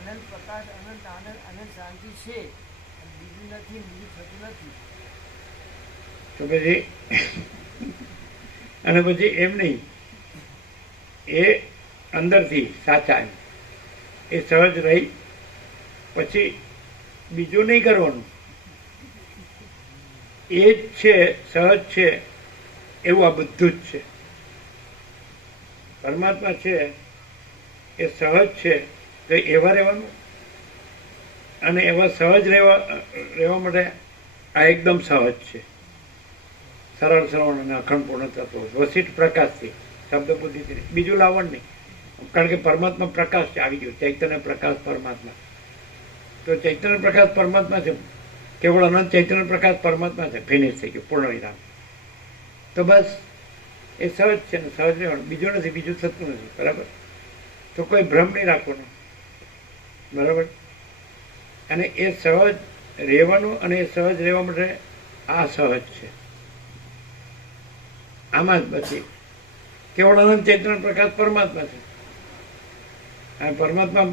અનંત પ્રકાશ, અનંત આનંદ, અનંત શાંતિ છે, બીજું નથી, બીજું થતું નથી. તો પછી અને પછી એમ નહીં, એ અંદરથી સાચા એમ એ સહજ રહી પછી બીજું નહીં કરવાનું. એ જ છે, સહજ છે, એવું આ બધું જ છે. પરમાત્મા છે એ સહજ છે તો એવા રહેવાનું અને એવા સહજ રહેવા માટે આ એકદમ સહજ છે. સરળ શ્રવણ અને અખંડ પૂર્ણ તત્વો વસિષ્ઠ પ્રકાશથી શબ્દ બુદ્ધિથી બીજું લાવણ નહીં. કારણ કે પરમાત્મા પ્રકાશ છે, આવી ગયું ચૈતન્ય પ્રકાશ પરમાત્મા. તો ચૈતન્ય પ્રકાશ પરમાત્મા છે, કેવળ અનંત ચૈતન્ય પ્રકાશ પરમાત્મા છે. ફિનિશ થઈ ગયું, પૂર્ણ વિરામ. તો બસ એ સહજ છે ને સહજ રહેવાનું, બીજું નથી, બીજું થતું નથી. બરાબર? તો કોઈ ભ્રમ નહીં રાખવાનો. બરાબર? અને એ સહજ રહેવાનું અને એ સહજ રહેવા માટે આ સહજ છે. આમાં જ પછી કેવળ અનંત ચૈતન્ય પ્રકાશ પરમાત્મા છે. અને પરમાત્મા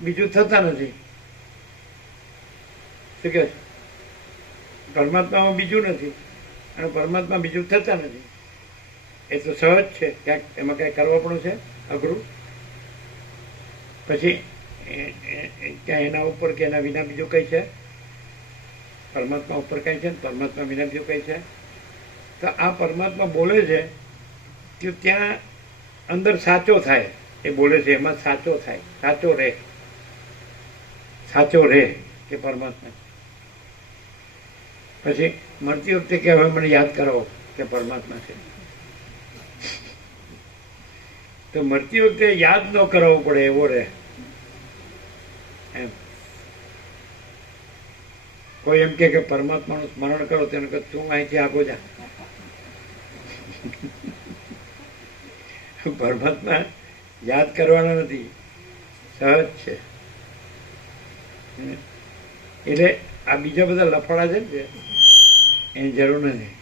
બીજું થતા નથી. શું કહે છે? પરમાત્મામાં બીજું નથી અને પરમાત્મા બીજું થતા નથી. એ તો સહજ છે. ક્યાંક એમાં કઈ કરવા પણ છે અઘરું. પછી ક્યાં એના ઉપર કે એના વિના બીજું કઈ છે? પરમાત્મા ઉપર કઈ છે, પરમાત્મા વિના બીજું કઈ છે? તો આ પરમાત્મા બોલે છે કે ત્યાં અંદર સાચો થાય. એ બોલે છે એમાં સાચો થાય, સાચો રહે કે પરમાત્મા. પછી મળતી વખતે કે હવે મને યાદ કરાવો કે પરમાત્મા છે. તો મળતી વખતે યાદ ન કરાવવું પડે એવો રહે. એમ કોઈ એમ કે પરમાત્માનું સ્મરણ કરો તેને કહે તું અહીંથી આગો જા. પરમાત્મા યાદ કરવાના નથી, સહજ છે. એટલે આ બીજા બધા લફડા છે ને એની જરૂર નથી.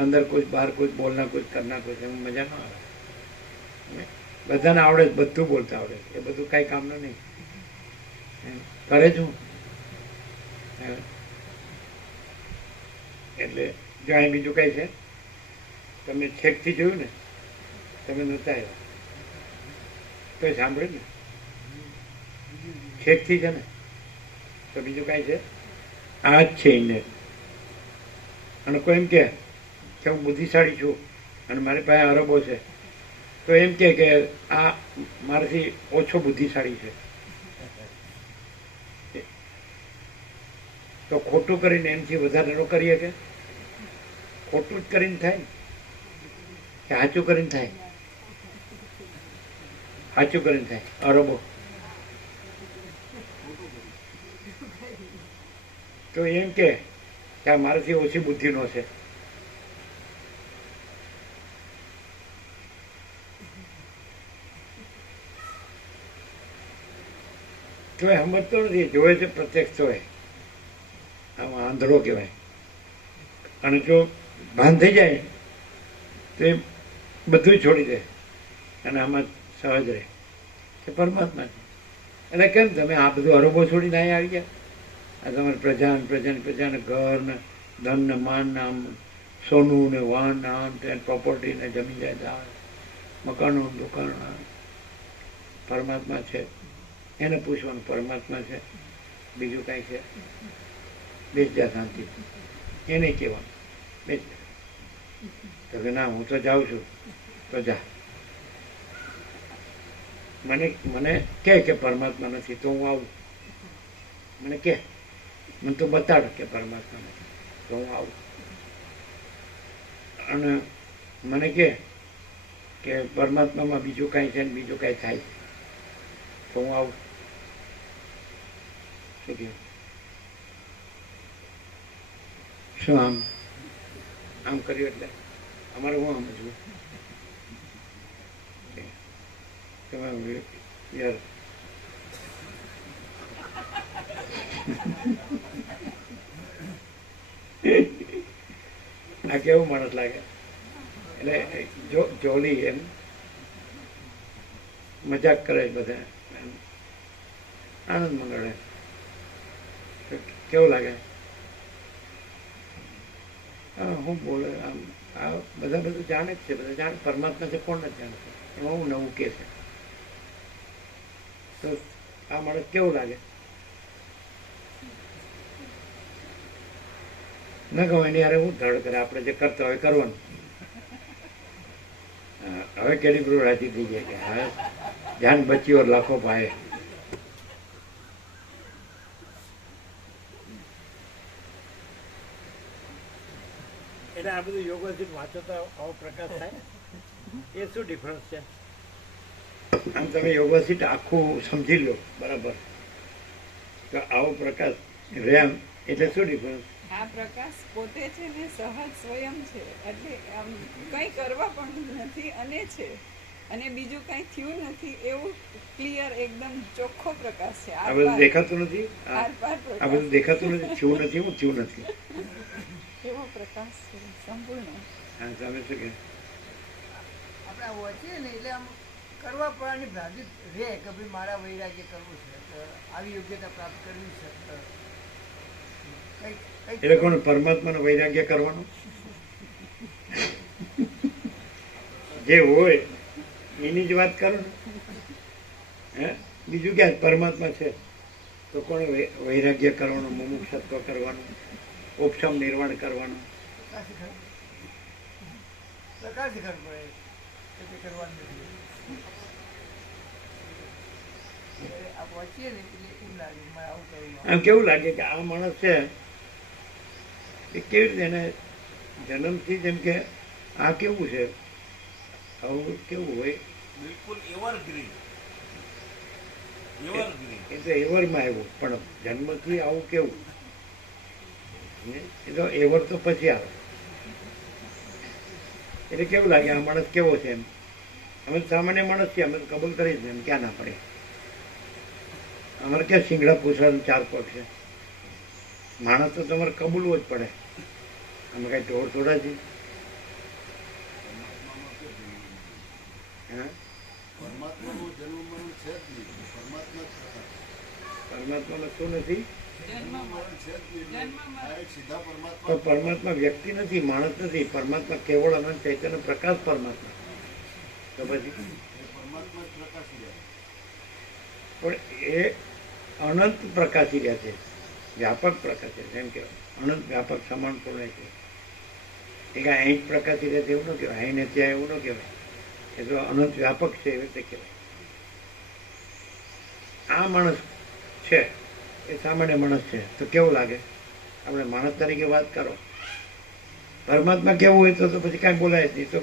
અંદર કોઈ બહાર કોઈ બોલના કોઈ કરના કોઈ એમાં મજા ન આવે. બધાને આવડે, બધું બોલતા આવડે, એ બધું કઈ કામનું નહીં. કરે છું એટલે જો અહીં બીજું કઈ છે, તમે છેકથી જોયું ને, તમે નતા આવ્યા તો સાંભળે ને, છેકથી છે ને, તો બીજું કઈ છે? આ જ છે એને. અને કોઈ એમ કે હું બુદ્ધિશાળી છું અને મારી પાસે અરબો છે, તો એમ કે આ મારાથી ઓછો બુદ્ધિશાળી છે. તો ખોટું કરીને એમથી વધારે ન કરીએ કે? ખોટું જ કરીને થાય ને કે સાચું કરીને થાય? સાચું કરીને થાય. અરબો તો એમ કે આ મારાથી ઓછી બુદ્ધિનો છે. તો એ સમજતો નથી, જોવે છે પ્રત્યક્ષ હોય. આમાં આંધળો કહેવાય. અને જો ભાન થઈ જાય તો એ બધું છોડી દે અને આમાં સહજ રહે કે પરમાત્મા છે. એટલે કેમ તમે આ બધું અરબો છોડીને અહીંયા આવી ગયા? આ તમારે પ્રજાને ઘર ને ધન ને માન ને આમ સોનું ને વાહન ને આમ તે પ્રોપર્ટી ને જમીન જાયદાદ મકાનો દુકાનો. પરમાત્મા છે એને પૂછવાનું પરમાત્મા છે, બીજું કાંઈ છે? બેસ જા શાંતિ, એને કહેવાનું બેસ જા. તો કે ના હું તો જાઉં છું. તો જા. મને કે પરમાત્મા નથી તો હું આવું. મને કે મને તો બતાડ કે પરમાત્મા નથી તો હું આવું. અને મને કે પરમાત્મામાં બીજું કાંઈ છે ને બીજું કાંઈ થાય તો હું આવું. શું કહ્યું? શું આમ કર્યું એટલે અમારે હું સમજવું? યાર આ કેવું માણસ લાગે. એટલે જોલી એમ મજાક કરે બધા, આનંદ મંગળે. કેવું લાગે? હું બોલે આમ આ બધા બધું જાણે જ છે. બધા જાણે પરમાત્મા છે, કોણ નથી જાણશે? એમાં હું નવું કે છે. તો આ માણસ કેવું લાગે? ન કહું એની યારે હું ધડ કરે. આપણે જે કરતા હોય કરવાનું. હવે કેલિબ્રો રાજી થઈ જાય કે હા ધ્યાન બચ્યો લાખો પાયે. એટલે આ બધું યોગોથી વાંચો તો આવો પ્રકાશ થાય એ શું ડિફરન્સ છે? આમ તમે યોગોથી આખું સમજી લો બરાબર, તો આવો પ્રકાશ રેમ એટલે શું ડિફરન્સ? આ પ્રકાશ પોતે છે ને સહજ સ્વયં છે, એટલે આમ કંઈ કરવા પણ નથી અને છે, અને બીજું કંઈ થયું નથી એવું ક્લિયર એકદમ ચોખ્ખો પ્રકાશ છે. આ બધું દેખાતું નથી, આરપાર આ બધું દેખાતું નથી, થયું નથી, હું થયું નથી, એવો પ્રકાશ છે સંપૂર્ણ. હા તમે શું કે આપણે વાંચીએ ને એટલે આમ કરવા પડવાની ભ્રાંતિ રહે કે ભાઈ મારા વૈરાગ્ય કરવું છે, તો આવી યોગ્યતા પ્રાપ્ત કરવી છે, તો એટલે કોણ પરમાત્માનો વૈરાગ્ય કરવાનું? જે હોય એની જ વાત કરો ને. હે બીજું ક્યાં પરમાત્મા છે તો કોને વૈરાગ્ય કરવાનું, મુમુક્ષત્વ કરવાનું, ઉપશમ નિર્વાણ કરવાનું? પ્રકાશીકરણ પડે કે તે કરવાનું નથી. આ વાંચીએ ને એટલે એમ લાગે મારે આવું કરવું. આમ કેવું લાગે કે આ માણસ છે એ કેવી રીતે એને જન્મથી જેમ કે આ કેવું છે, આવું કેવું હોય બિલકુલ એવરગ્રીન. એવરગ્રીન એ તો એવરમાં આવ્યું, પણ જન્મથી આવું કેવું? એ તો એવર તો પછી આવે. એટલે કેવું લાગે આ માણસ કેવો છે એમ? અમે તો સામાન્ય માણસ છીએ, અમે તો કબૂલ કરી જ એમ ક્યાં ના પડે. અમારે ક્યાં શિંગડા પૂછવાનું 4 પગ છે? માણસ તો તમારે કબૂલવો જ પડે. અમે કઈ ઢોર થોડા છીએ? હા પરમાત્માનો જન્મ મરણ છે જ નહીં. પરમાત્મા જ પ્રકાશ. પરમાત્મામાં શું નથી? જન્મ મરણ છે જ નહીં. ડાયરેક્ટ સીધા પરમાત્મા. પણ પરમાત્મા વ્યક્તિ નથી, માણસ નથી. પરમાત્મા કેવળ અનંત ચૈતન્ય પ્રકાશ પરમાત્મા. તો પછી એ પરમાત્મા જ પ્રકાશી રહ્યા. પણ એ અનંત પ્રકાશી રહ્યા છે, વ્યાપક પ્રકાશ છે. જેમ કે અનંત વ્યાપક સમાનપૂર્ણ છે. એ કાંઈ અહીં જ પ્રકાશી રહે છે એવું ન કહેવાય, અહીં ને ત્યાં એવું ન કહેવાય. એ તો અનંત વ્યાપક છે એવી રીતે કહેવાય. આ માણસ છે એ સામાન્ય માણસ છે તો કેવું લાગે? આપણે માણસ તરીકે વાત કરો. પરમાત્મા કેવું હોય તો પછી કાંઈ બોલાય જ નહીં. તો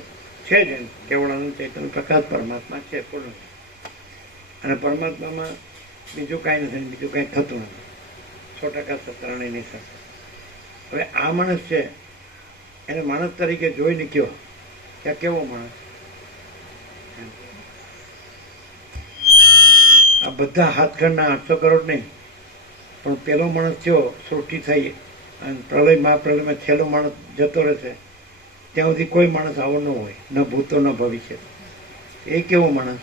છે જ એમ કેવળ અનંત ચૈતન્ય પ્રકાશ પરમાત્મા છે પૂર્ણ. અને પરમાત્મામાં બીજું કાંઈ નથી, બીજું કાંઈ થતું નથી. 100% સત્તારણની સાથે. હવે આ માણસ છે એને માણસ તરીકે જોઈને કયો કે આ કેવો માણસ? આ બધા હાથખંડના 800 કરોડ નહીં, પણ પેલો માણસ થયો સૃષ્ટિ થઈ અને પ્રલય મહાપ્રલયમાં છેલ્લો માણસ જતો રહેશે ત્યાં સુધી કોઈ માણસ આવો ન હોય, ન ભૂતો ન ભવિષ્ય. એ કેવો માણસ?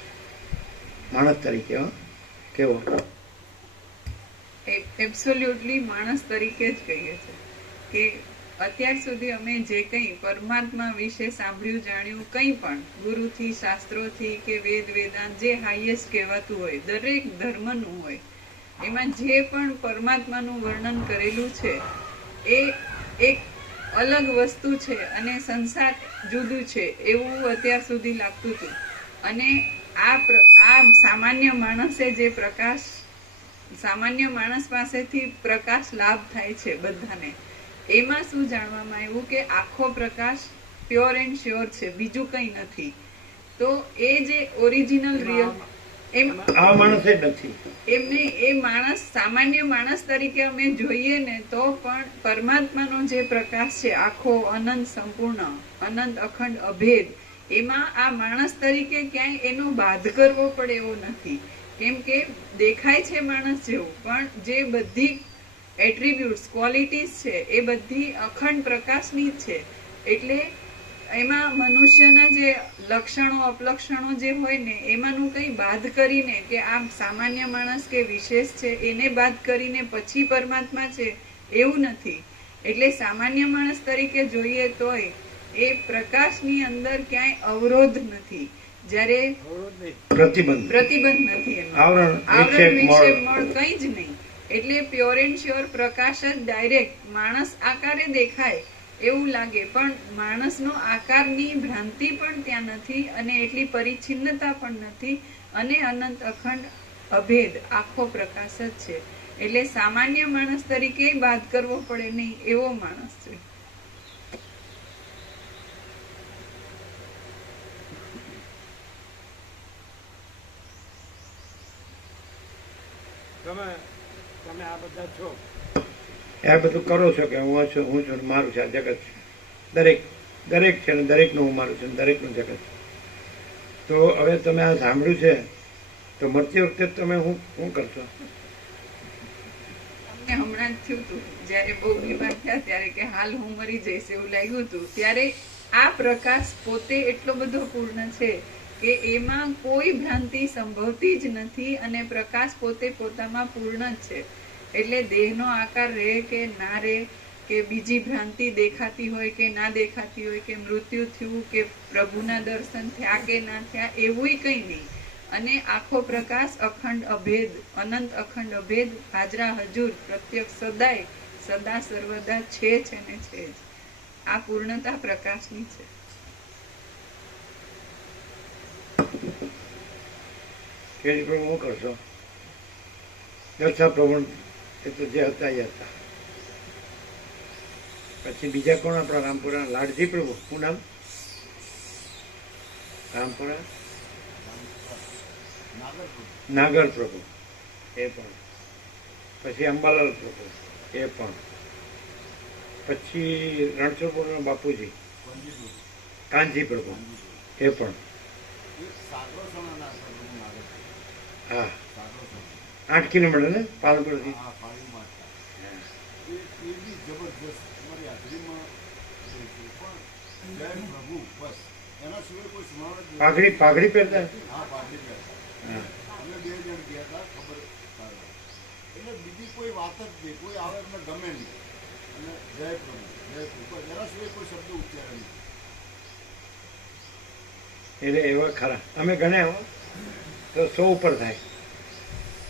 માણસ તરીકે કેવો? એબ્સોલ્યુટલી માણસ તરીકે જ કહીએ છીએ કે અત્યાર સુધી અમે જે કંઈ પરમાત્મા વિશે સાંભળ્યું જાણ્યું, કંઈ પણ ગુરુથી, શાસ્ત્રોથી કે વેદ વેદાંત જે હાઈએસ્ટ કહેવાતું હોય, દરેક ધર્મનું હોય, એમાં જે પણ પરમાત્માનું વર્ણન કરેલું છે એ એક અલગ વસ્તુ છે અને સંસાર જુદું છે એવું અત્યાર સુધી લાગતું હતું. અને આ સામાન્ય માણસે જે પ્રકાશ, સામાન્ય માણસ પાસેથી પ્રકાશ લાભ થાય છે બધાને, એમાં શું જાણવામાં આવ્યું કે આખો પ્રકાશ પ્યોર એન્ડ શ્યોર છે, બીજું કંઈ નથી. તો એ જે ઓરિજિનલ રિયલ આ માણસ જ નથી. એમને એ માણસ સામાન્ય માણસ તરીકે અમે જોઈએ ને તો પણ પરમાત્માનો જે પ્રકાશ છે આખો અનંત સંપૂર્ણ અનંત અખંડ અભેદ, એમાં આ માણસ તરીકે ક્યાંય એનો બાદ કરવો પડે એવો નથી. કેમ કે દેખાય છે માણસ જેવું, પણ જે બધી એટ્રીબ્યુટ્સ ક્વોલિટીઝ છે એ બધી અખંડ પ્રકાશની જ છે. એટલે એમાં મનુષ્યના જે લક્ષણો અપલક્ષણો જે હોય ને એમાંનું કંઈ બાદ કરીને કે આ સામાન્ય માણસ કે વિશેષ છે એને બાદ કરીને પછી પરમાત્મા છે એવું નથી. એટલે સામાન્ય માણસ તરીકે જોઈએ તોય એ પ્રકાશની અંદર ક્યાંય અવરોધ નથી, જ્યારે પ્રતિબંધ નથી, એમાં આવરણ વિક્ષેપ મળ કંઈ જ નહીં. એટલે પ્યોર એન્ડ શ્યોર પ્રકાશ જ ડાયરેક્ટ માણસ આકારે દેખાય એવું લાગે, પણ માણસનો આકારની ભ્રાંતિ પણ ત્યાં નથી અને એટલી પરિચ્છિન્નતા પણ નથી અને અનંત અખંડ અભેદ આખો પ્રકાશ જ છે. એટલે સામાન્ય માણસ તરીકે બાદ કરવો પડે નહીં એવો માણસ છે. તમે તમે આ બધા છો, આ બધું કરો છો કે હું છું ને મારું છે, આ જગત છે, દરેક છે ને દરેકનું હું મારું છું ને દરેકનું જગત છે. તો હવે તમે આ સાંભળ્યું છે તો મરતી વખતે તમે શું કરશો? અમને હમણાં જ થયું હતું જ્યારે બહુ બીમાર થયા ત્યારે કે હાલ હું મરી જઈશ એવું લાગ્યું હતું. ત્યારે આ પ્રકાશ પોતે એટલો બધો પૂર્ણ છે કે એમાં કોઈ ભ્રાંતિ સંભવતી જ નથી અને પ્રકાશ પોતે પોતામાં પૂર્ણ જ છે. એટલે દેહનો આકાર રહે કે ના રહે, કે બીજી ભ્રાંતિ દેખાતી હોય કે ના દેખાતી હોય, કે મૃત્યુ થયું કે પ્રભુના દર્શન થયા કે ના થયા, એવું કંઈ નહીં. અને આખો પ્રકાશ અખંડ અભેદ, અનંત અખંડ અભેદ, હાજરા હજુર, પ્રત્યક્ષ સદાય, સદા સર્વદા છે ને છે જ. આ પૂર્ણતા પ્રકાશની છે. કે પ્રભુ શું કરશો? દર્શા પ્રભુ એ તો જે હતા એ હતા. પછી બીજા કોણ આપણા રામપુરા? લાડજી પ્રભુ. શું નામ? રામપુરા નાગર પ્રભુ એ પણ. પછી અંબાલાલ પ્રભુ એ પણ. પછી રણછોડપુરના બાપુજી કાનજી પ્રભુ એ પણ. હા 8 કિલોમીટર ને પાલનપુરથી. પાઘડી પહેરતા. એટલે બીજી કોઈ વાત જ નહીં, કોઈ આવે એમને ગમે નહીં. અને જય પ્રભુ એના સિવાય કોઈ શબ્દ ઉચ્ચારે નહીં. એટલે એવા ખરા અમે ગણ્યા હો તો 100 ઉપર થાય.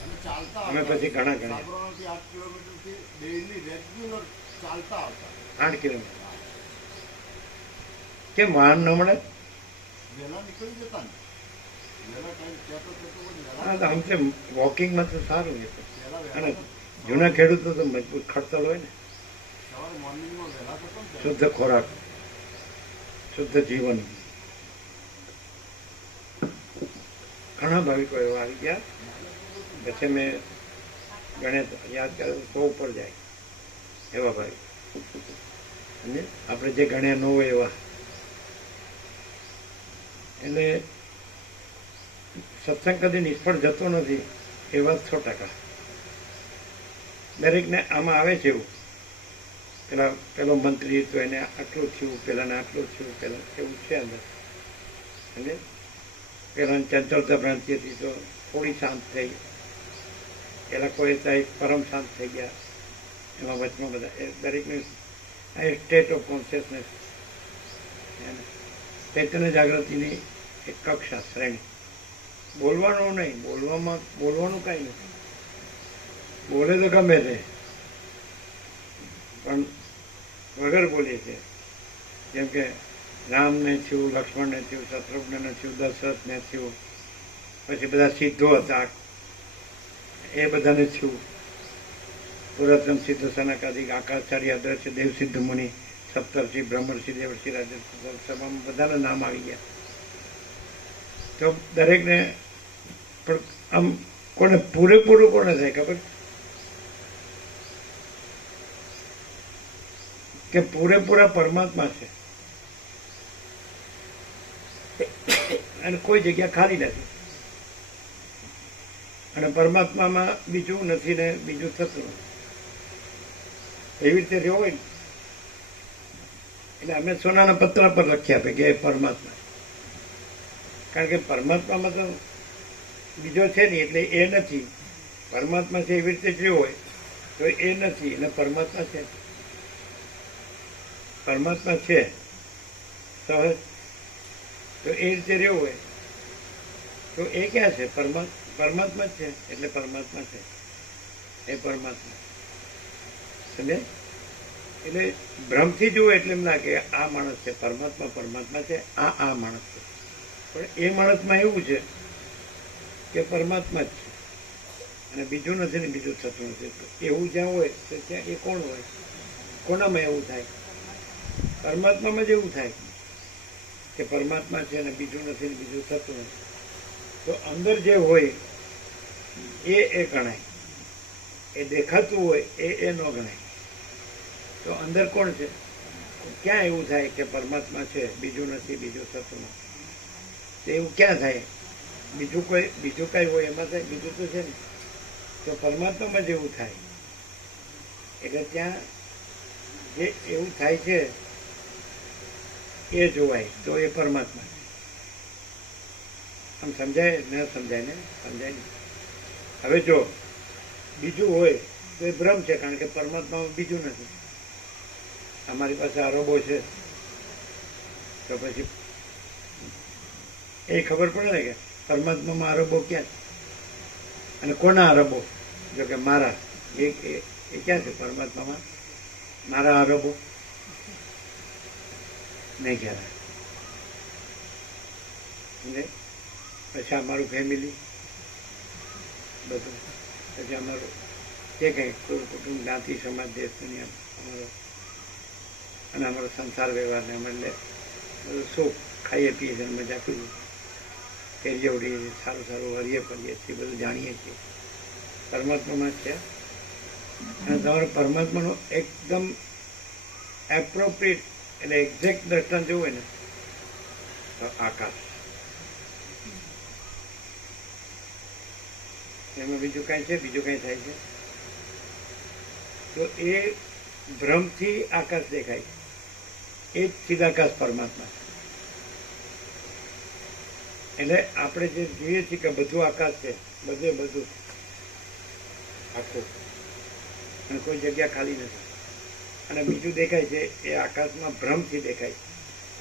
અને ચાલતા અમે પછી ઘણા ગણ્યા. 8 કિલોમીટરથી ડેઈલી રેગ્યુલર ચાલતા આવતા. 8 કિલોમીટર. કેમ વાહન ન મળે? વહેલા નીકળી જતા ને વહેલા ટાઈમ કહેતો હા તો આમ છે વોકિંગમાં તો સારું છે. વહેલા અને જૂના ખેડૂતો તો મજબૂત ખડતલ હોય ને. સવારે મોર્નિંગમાં વહેલા થતો ને શુદ્ધ ખોરાક, શુદ્ધ જીવન. ઘણા ભાવિકો એવા આવી ગયા. પછી મેં ગણે યાદ કર્યું 100 ઉપર જાય એવા ભાઈ. અને આપણે જે ગણ્યા ન હોય એવા. એટલે સત્સંગ કદી નિષ્ફળ જતો નથી એ વાત 100%. દરેકને આમાં આવે છે એવું. પેલો મંત્રી તો એને આટલું થયું, પેલાને આટલું થયું, પેલા એવું છે અંદર. એટલે પેલાની ચંચળતા ભ્રાંતિ હતી તો થોડી શાંત થઈ. પેલા કોઈ થાય પરમ શાંત થઈ ગયા. એમાં વચમાં બધા એ દરેકનું આ સ્ટેટ ઓફ કોન્શિયસનેસ, ચૈતન્ય જાગૃતિની એક કક્ષા, શ્રેણી. બોલવાનું નહીં, બોલવાનું કાંઈ નથી. બોલે તો ગમે તે, પણ વગર બોલીએ છે. જેમ કે રામને થયું, લક્ષ્મણને થયું, શત્રુઘ્નને થયું, દશરથને થયું, પછી બધા સિદ્ધો હતા એ બધાને થયું. પુરાતન સિદ્ધ સનકાદિક, આકાચાર્ય, અદ્રશ્ય, દેવ સિદ્ધ મુનિ, સપ્તર્ષિ, બ્રહ્મર્ષિ, દેવર્ષિ, રાજર્ષિ, સભામાં બધાના નામ આવી ગયા. તો દરેકને પણ આમ કોને પૂરેપૂરું કોને થાય ખબર? કે પૂરેપૂરા પરમાત્મા છે અને કોઈ જગ્યા ખાલી નથી. અને પરમાત્મામાં બીજું નથી ને બીજું થતું નથી. એવી રીતે રહેવું હોય ને એટલે અમે સોનાના પત્ર પર લખી આપે કે એ પરમાત્મા. કારણ કે પરમાત્મામાં તો બીજો છે નહીં એટલે એ નથી. પરમાત્મા છે એવી રીતે રહ્યો હોય તો એ નથી અને પરમાત્મા છે. પરમાત્મા છે સહજ તો એ રીતે રહ્યો હોય તો એ ક્યાં છે? પરમાત્મા જ છે એટલે પરમાત્મા છે. એ પરમાત્મા સમજે? એટલે ભ્રમથી જુઓ એટલે એમ લાગે આ માણસ છે, પરમાત્મા છે, આ માણસ છે. પણ એ માણસમાં એવું છે કે પરમાત્મા જ છે અને બીજું નથી ને બીજું થતું નથી. એવું જ્યાં હોય તો ત્યાં એ કોણ હોય? કોનામાં એવું થાય? પરમાત્મામાં જ એવું થાય કે પરમાત્મા છે ને બીજું નથી ને બીજું થતું નથી. તો અંદર જે હોય એ ગણાય. એ દેખાતું હોય એ ન ગણાય. તો અંદર કોણ છે? ક્યાં એવું થાય કે પરમાત્મા છે, બીજું નથી, બીજું થતું નથી? તો એવું ક્યાં થાય? બીજું કઈ હોય એમાં થાય? બીજું તો છે ને. તો પરમાત્મામાં જ એવું થાય. એટલે ત્યાં જે એવું થાય છે એ જોવાય તો એ પરમાત્મા છે. આમ સમજાય ન સમજાય ને? સમજાય ને? હવે જો બીજું હોય તો એ ભ્રમ છે, કારણ કે પરમાત્મામાં બીજું નથી. અમારી પાસે આરોપો છે તો પછી એ ખબર પડે ને કે પરમાત્મામાં આરોપો ક્યાં છે અને કોના આરોપો? જો કે મારા એ ક્યાં છે? પરમાત્મામાં મારા આરોપો નહીં ખ્યાલ આવે. પછી અમારું ફેમિલી બધું, પછી અમારું જે કંઈ કુટુંબ, જ્ઞાતિ, સમાજ, દેશ, દુનિયા અમારો, અને અમારો સંસાર વ્યવહારને અમે બધું સુખ ખાઈએ પીએ છીએ, મજા કરીએ, ફેરીએ ઉડીએ, સારું સારું હરીએ ફરીએ છીએ, બધું જાણીએ છીએ. પરમાત્મામાં જ છે. અને તમારે પરમાત્માનું એકદમ એપ્રોપ્રિએટ એટલે એક્ઝેક્ટ દર્શન જોવું હોય ને તો આકાશ. એમાં બીજું કાંઈ છે? બીજું કાંઈ થાય છે? તો એ ભ્રમથી આકાશ દેખાય છે. એ જ ચિદાકાશ પરમાત્મા છે. એટલે આપણે જે જોઈએ છીએ કે બધું આકાશ છે, બધું આખું, અને કોઈ જગ્યા ખાલી નથી. અને બીજું દેખાય છે એ આકાશમાં ભ્રમથી દેખાય છે.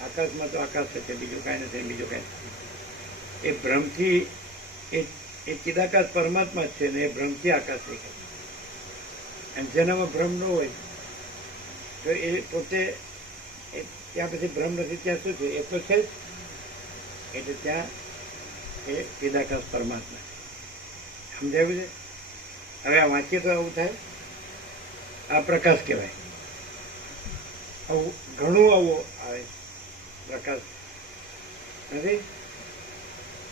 આકાશમાં તો આકાશ છે, બીજું કાંઈ નથી, બીજું કાંઈ નથી. એ ભ્રમથી એ ચિદાકાશ પરમાત્મા જ છે ને એ ભ્રમથી આકાશ દેખાય. અને જેનામાં ભ્રમ ન હોય તો એ પોતે ત્યાં પછી ભ્રમ નથી, ત્યાં શું છે? એ તો છે જ. એટલે ત્યાં એ ચિદાકાશ પરમાત્મા સમજાયું છે? હવે આ વાંચીએ તો આવું થાય. આ પ્રકાશ કહેવાય. આવું ઘણું આવું આવે પ્રકાશ નથી,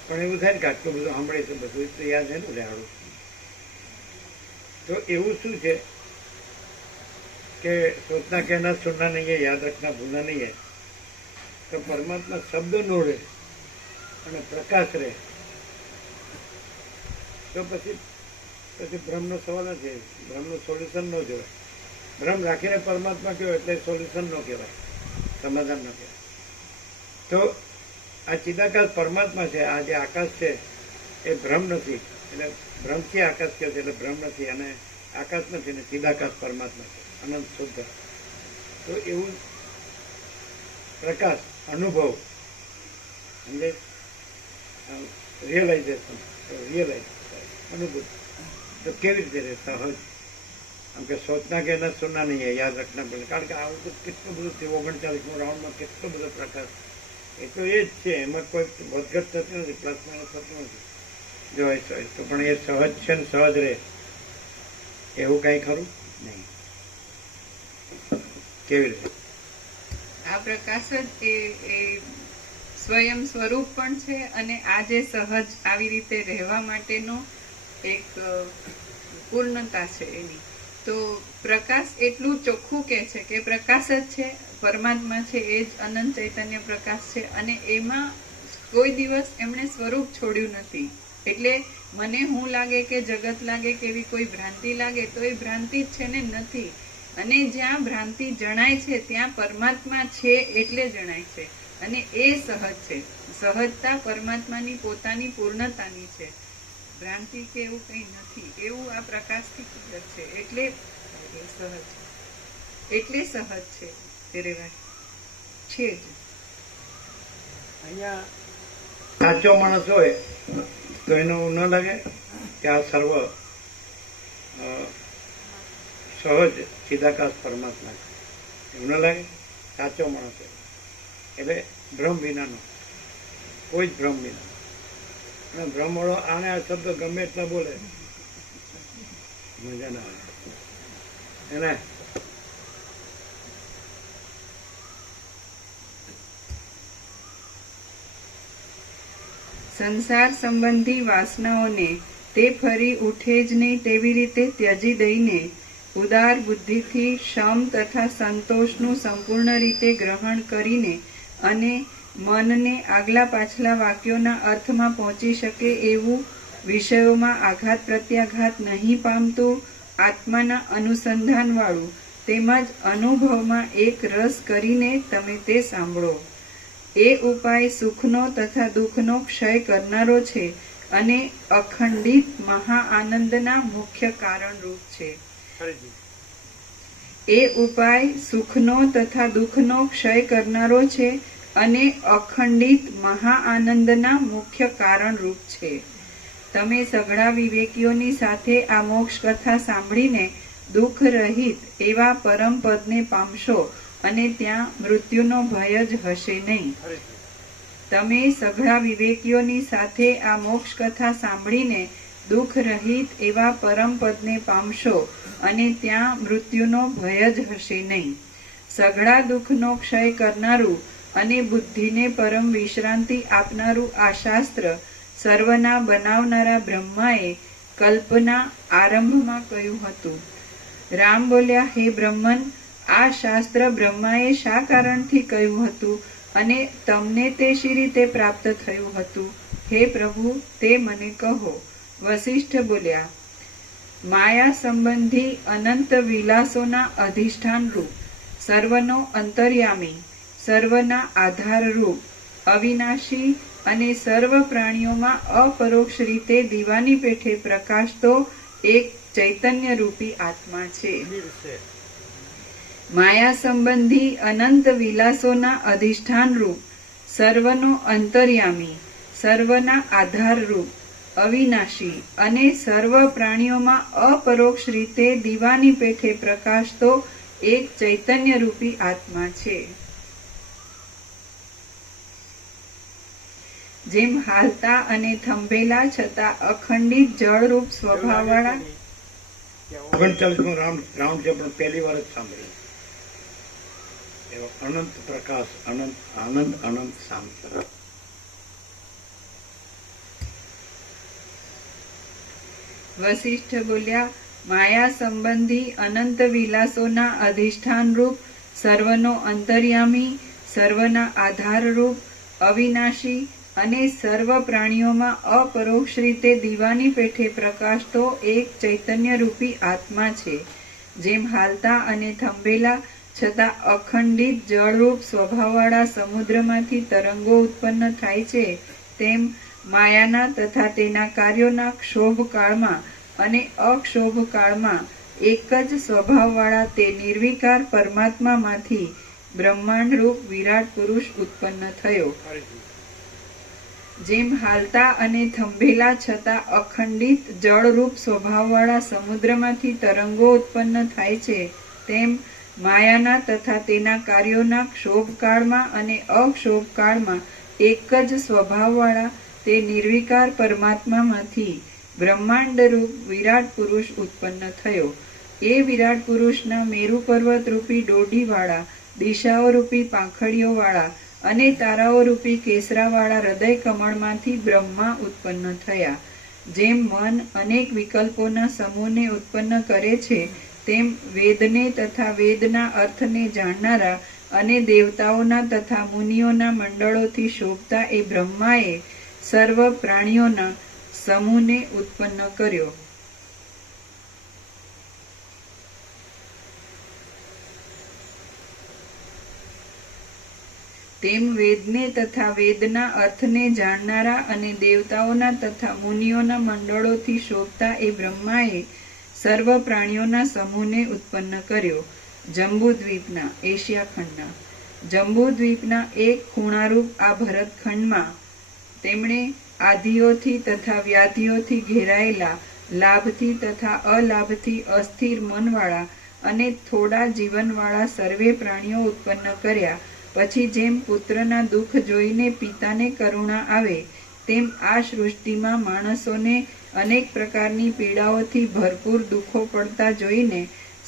પણ એવું થાય ને કે આટલું બધું સાંભળે છે, બધું તો યાદ છે ને રેહાડું. તો એવું શું છે કે સોચના કહેના સુનના નહીં હે, યાદ રખના ભૂલના નહીં હે. તો પરમાત્મા શબ્દ નો રહે અને પ્રકાશ રહે તો પછી ભ્રમનો સવાલ નથી. ભ્રમનું સોલ્યુશન ન જોવાય. ભ્રમ રાખીને પરમાત્મા કહેવાય એટલે સોલ્યુશન ન કહેવાય, સમાધાન ન કહેવાય. તો આ ચિદાકાશ પરમાત્મા છે. આ જે આકાશ છે એ ભ્રમ નથી, એટલે ભ્રમથી આકાશ કહે છે, એટલે ભ્રમ નથી અને આકાશ નથી ને ચિદાકાશ પરમાત્મા છે, અનંત શુદ્ધ. તો એવું પ્રકાશ અનુભવ એટલે રિયલાઇઝેશન, અનુભૂત તો કેવી રીતે રહે? સહજ. આમ કે સોચના કે ન સુનના નહીં હે, યાદ રખના પડે. કારણ કે આવું તો કેટલું બધું છે. 39મો રાઉન્ડમાં કેટલો બધો પ્રકાશ. એ તો એ જ છે, એમાં કોઈ વધઘટ થતી નથી, પ્લસ માઇનસ થતું નથી. જો એ તો પણ એ સહજ છે ને સહજ રહે એવું કાંઈ ખરું નહીં. કેવી રીતે? આ પ્રકાશ જ એ સ્વયં સ્વરૂપ પણ છે અને આ જે સહજ આવી રીતે રહેવા માટેનો એક પૂર્ણતા છે એની. તો પ્રકાશ એટલું ચોખ્ખું કે છે કે પ્રકાશ જ છે, પરમાત્મા છે, એ જ અનંત ચૈતન્ય પ્રકાશ છે અને એમાં કોઈ દિવસ એમણે સ્વરૂપ છોડ્યું નથી. એટલે મને હું લાગે કે જગત લાગે કે એવી કોઈ ભ્રાંતિ લાગે તો એ ભ્રાંતિ જ છે ને નથી. અને જ્યાં ભ્રાંતિ જણાય છે ત્યાં પરમાત્મા છે એટલે જણાય છે અને એ સહજ છે. સહજતા પરમાત્માની પોતાની પૂર્ણતાની છે. ભ્રાંતિ કે એવું કંઈ નથી. એવું આ પ્રકાશથી ક્લિયર છે. એટલે સહજ, એટલે સહજ છે એ રહેવાય છે જ. અહીંયા સાચો માણસ હોય તો એનું ન લાગે કે આ સર્વ સહજ ચિદાકાશ પરમાત્મા છે, એવું ન લાગે? સાચો માણસ હોય એટલે ભ્રમ વિનાનો, કોઈ જ ભ્રમ વિના. અને ભ્રમવાળો આને આ શબ્દ ગમે એટલા બોલે મજા ના આવે એને. સંસાર સંબંધી વાસનાઓને તે ફરી ઉઠે જ નહીં તેવી રીતે ત્યજી દઈને ઉદાર બુદ્ધિથી શમ તથા સંતોષનું સંપૂર્ણ રીતે ગ્રહણ કરીને અને મનને આગલા પાછલા વાક્યોના અર્થમાં પહોંચી શકે એવું વિષયોમાં આઘાત પ્રત્યાઘાત નહીં પામતું આત્માના અનુસંધાનવાળું તેમજ અનુભવમાં એક રસ કરીને તમે તે સાંભળો. એ ઉપાય સુખનો તથા દુઃખનો ક્ષય કરનારો છે અને અખંડિત મહાઆનંદના મુખ્ય કારણરૂપ છે. એ ઉપાય સુખનો તથા દુઃખનો ક્ષય કરનારો છે અને અખંડિત મહાઆનંદના મુખ્ય કારણરૂપ છે. તમે સઘળા વિવેકીઓની સાથે આ મોક્ષ કથા સાંભળીને દુઃખ રહિત એવા પરમ પદને પામશો અને ત્યાં મૃત્યુનો ભય જ હશે નહીં. તમે સઘળા વિવેકીઓની સાથે આ મોક્ષ કથા સાંભળીને દુઃખ રહિત એવા પરમ પદને પામશો અને ત્યાં મૃત્યુનો ભય જ હશે નહીં. સઘળા દુઃખનો ક્ષય કરનારું અને બુદ્ધિને પરમ વિશ્રાંતિ આપનારું આ શાસ્ત્ર સર્વના બનાવનારા બ્રહ્માએ કલ્પના આરંભમાં કહ્યું હતું. રામ બોલ્યા, હે બ્રહ્મન, આ શાસ્ત્ર બ્રહ્માએ શા કારણથી કહ્યું હતું અને તમને તે શી રીતે પ્રાપ્ત થયું હતું? હે પ્રભુ, તે મને કહો. વશિષ્ઠ બોલ્યા, માયા સંબંધી અનંત વિલાસોના અધિષ્ઠાન રૂપ, સર્વનો અંતર્યામી, સર્વના આધાર રૂપ, અવિનાશી અને સર્વ પ્રાણીઓમાં અપરોક્ષ રીતે દીવાની પેઠે પ્રકાશતો એક ચૈતન્ય રૂપી આત્મા છે. માયા સંબંધી અનંત વિલાસોના અધિષ્ઠાન રૂપ, સર્વનો અંતર્યામી, સર્વના આધાર રૂપ, અવિનાશી અને સર્વ પ્રાણીઓમાં અપરોક્ષ રીતે દીવાની પેઠે પ્રકાશતો એક ચૈતન્ય રૂપી આત્મા છે. જેમ હાલતા અને થંભેલા છતાં અખંડિત જળરૂપ સ્વભાવવાળા 39મો રાઉન્ડ છે પણ પહેલી વાર જ સાંભળી. એવો અનંત પ્રકાશ, અનંત આનંદ, અનંત શાંત. વશિષ્ઠ બોલ્યા, માયા સંબંધી અનંત વિલાસોના અધિષ્ઠાન રૂપ, સર્વનો અંતર્યામી, સર્વના આધાર રૂપ, અવિનાશી અને સર્વ પ્રાણીઓમાં અપરોક્ષ રીતે દીવાની પેઠે પ્રકાશતો એક ચૈતન્ય રૂપી આત્મા છે. જેમ હાલતા અને થંભેલા છતાં અખંડિત જળરૂપ સ્વભાવવાળા સમુદ્રમાંથી તરંગો ઉત્પન્ન થાય છે, તેમ માયાના તથા તેના કાર્યોના ક્ષોભ કાળમાં અને અક્ષોભ કાળમાં એક જ સ્વભાવવાળા તે નિર્વિકાર પરમાત્મામાંથી બ્રહ્માંડ રૂપ વિરાટ પુરુષ ઉત્પન્ન થયો. જેમ હાલતા અને થંભેલા છતાં અખંડિત જળરૂપ સ્વભાવવાળા સમુદ્રમાંથી તરંગો ઉત્પન્ન થાય છે, તેમ માયાના તથા તેના કાર્યોના ક્ષોભકાળમાં અને અક્ષોભકાળમાં એક જ સ્વભાવવાળા તે નિર્વિકાર પરમાત્મામાંથી બ્રહ્માંડરૂપ વિરાટ પુરુષ ઉત્પન્ન થયો. એ વિરાટ પુરુષના મેરુ પર્વત રૂપી ડોડીવાળા, દિશાઓ રૂપી પાંખડીઓવાળા અને તારાઓ રૂપી કેસરાવાળા હૃદય કમળમાંથી બ્રહ્મા ઉત્પન્ન થયા. જેમ મન અનેક વિકલ્પોના સમૂહને ઉત્પન્ન કરે છે, તેમ વેદને તથા વેદના અર્થને જાણનારા અને દેવતાઓના તથા મુનિઓના મંડળોથી શોભતા એ બ્રહ્માએ સર્વ પ્રાણીઓના સમૂહને ઉત્પન્ન કર્યો. તેમ વેદને તથા વેદના અર્થને જાણનારા અને દેવતાઓના તથા મુનિઓના મંડળોથી શોભતા એ બ્રહ્માએ સર્વ પ્રાણીઓના સમૂહને ઉત્પન્ન કર્યો. જંબુદ્વીપના, એશિયા ખંડના, જંબુદ્વીપના એક ખૂણારૂપ આ ભરતખંડમાં તેમણે આધિઓથી તથા વ્યાધિઓથી ઘેરાયેલા, લાભથી તથા અલાભથી અસ્થિર મનવાળા અને થોડા જીવનવાળા સર્વે પ્રાણીઓ ઉત્પન્ન કર્યા. પછી જેમ પુત્રના દુઃખ જોઈને પિતાને કરુણા આવે, તેમ આ સૃષ્ટિમાં માણસોને અનેક પ્રકારની પીડાઓથી ભરપૂર દુઃખો પડતા જોઈને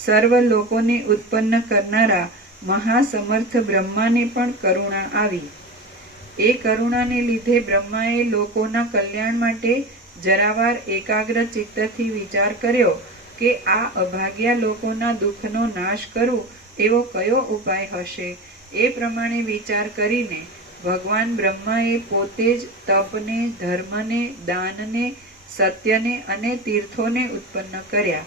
સર્વ લોકોને ઉત્પન્ન કરનારા મહાસમર્થ બ્રહ્માને પણ કરુણા આવી. એ કરુણાને લીધે બ્રહ્માએ લોકોના કલ્યાણ માટે જરાવાર એકાગ્ર ચિત્તથી વિચાર કર્યો કે આ અભાગ્યા લોકોના દુઃખનો નાશ કરવો એવો કયો ઉપાય હશે. એ પ્રમાણે વિચાર કરીને ભગવાન બ્રહ્માએ પોતે જ તપને, ધર્મને, દાનને, સત્યને અને તીર્થોને ઉત્પન્ન કર્યા.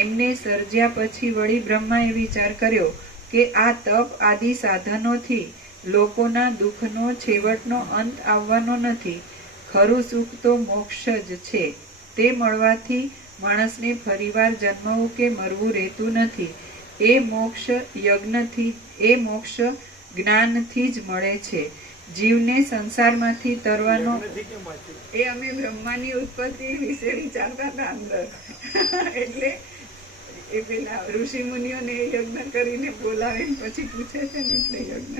એમને સર્જ્યા પછી વળી બ્રહ્માએ વિચાર કર્યો કે આ તપ આદિ સાધનોથી લોકોના દુઃખનો છેવટનો અંત આવવાનો નથી. ખરું સુખ તો મોક્ષ જ છે. તે મળવાથી માણસને ફરીવાર જન્મવું કે મરવું રહેતું નથી. એ મોક્ષ જ્ઞાનથી જ મળે છે. જીવને સંસારમાંથી તરવાનો નથી કેમ વાંચ્યું? એ અમે બ્રહ્માની ઉત્પત્તિ વિશે વિચારતા હતા અંદર. એટલે એ પેલા ઋષિ મુનિઓને યજ્ઞ કરીને બોલાવે પછી પૂછે છે ને એટલે યજ્ઞ.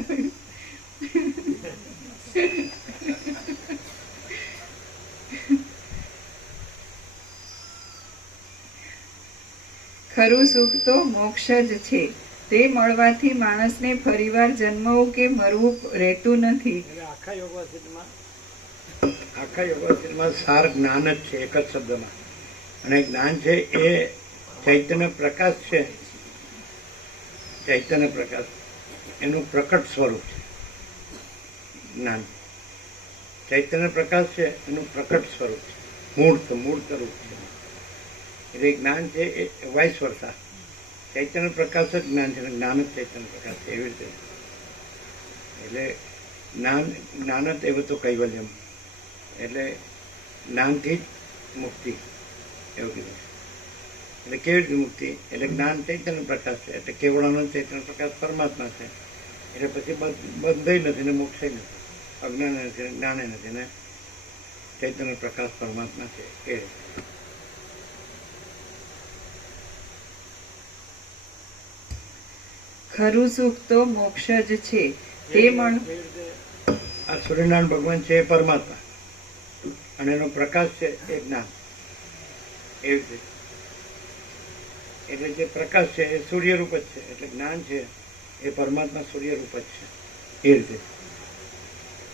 ખરું સુખ તો મોક્ષ જ છે. તે મળવાથી માણસને ફરીવાર જન્મવું કે મરવું રહેતું નથી. એટલે આખા યોગવાસિતમાં આખા યોગમાં સાર જ્ઞાન જ છે, એક જ શબ્દમાં. અને જ્ઞાન છે એ ચૈતન્ય પ્રકાશ છે. ચૈતન્ય પ્રકાશ એનું પ્રકટ સ્વરૂપ છે જ્ઞાન. ચૈતન્ય પ્રકાશ છે એનું પ્રકટ સ્વરૂપ છે, મૂર્ત રૂપ છે. એટલે જ્ઞાન છે એ વાઇસ વર્ષા. ચૈતન્ય પ્રકાશ જ જ્ઞાન છે, જ્ઞાન જ ચૈતન્ય પ્રકાશ છે, એવી રીતે. એટલે જ્ઞાન જ એવું તો કૈવલ્યમ. એટલે જ્ઞાનથી જ મુક્તિ એવું કીધું. એટલે કેવી રીતે મુક્તિ? એટલે જ્ઞાન ચૈતન્ય પ્રકાશ છે, એટલે કેવળાનંદ ચૈતન્ય પ્રકાશ પરમાત્મા છે. એટલે પછી બંધય નથી ને મોક્ષ નથી, અજ્ઞાન નથી, જ્ઞાને નથી ને ચૈતન્ય પ્રકાશ પરમાત્મા છે એ. ખરું સુખ તો મોક્ષ જ છે. તે મળ કેવી રીતે આ સૂર્યનારાયણ ભગવાન છે એ પરમાત્મા અને એનો પ્રકાશ છે એ જ્ઞાન. એવી રીતે એટલે જે પ્રકાશ છે એ સૂર્યરૂપ જ છે, એટલે જ્ઞાન છે એ પરમાત્મા સૂર્યરૂપ જ છે એ રીતે.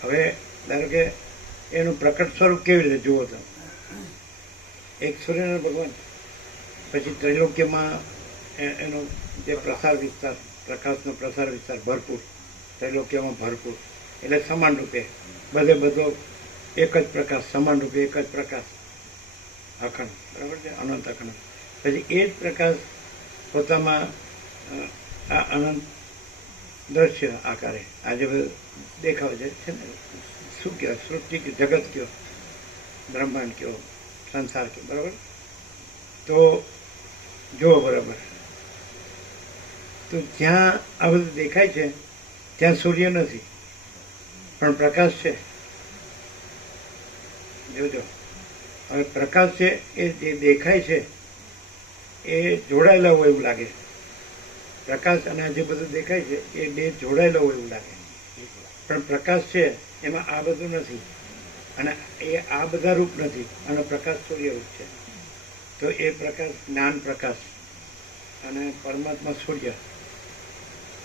હવે ધારો કે એનું પ્રકટ સ્વરૂપ કેવી રીતે જુઓ તમે? એક સૂર્યનારાયણ ભગવાન, પછી ત્રૈલોક્યમાં એનો જે પ્રસાર વિસ્તાર, પ્રકાશનો પ્રસાર વિસ્તાર ભરપૂર, ત્રૈલોક્યમાં ભરપૂર, એટલે સમાન રૂપે બધો એક જ પ્રકાશ, સમાન રૂપે એક જ પ્રકાશ, અખંડ, બરાબર છે, અનંત અખંડ. પછી એ જ પ્રકાશ પોતામાં આ અનંત દ્રશ્ય આકારે આજે બધું દેખાવ છે ને, શું કહેવાય, સૃષ્ટિ કે જગત કયો, બ્રહ્માંડ કયો, સંસાર કયો, બરાબર. તો જુઓ બરાબર, તો જ્યાં આ બધું દેખાય છે ત્યાં સૂર્ય નથી પણ પ્રકાશ છે. જોજો, હવે પ્રકાશ છે એ જે દેખાય છે એ જોડાયેલા હોય એવું લાગે. પ્રકાશ અને આ જે બધું દેખાય છે એ બે જોડાયેલા હોય એવું લાગે, પણ પ્રકાશ છે એમાં આ બધું નથી અને એ આ બધા રૂપ નથી, અને પ્રકાશ સૂર્ય રૂપ છે. તો એ પ્રકાશ જ્ઞાન પ્રકાશ અને પરમાત્મા સૂર્ય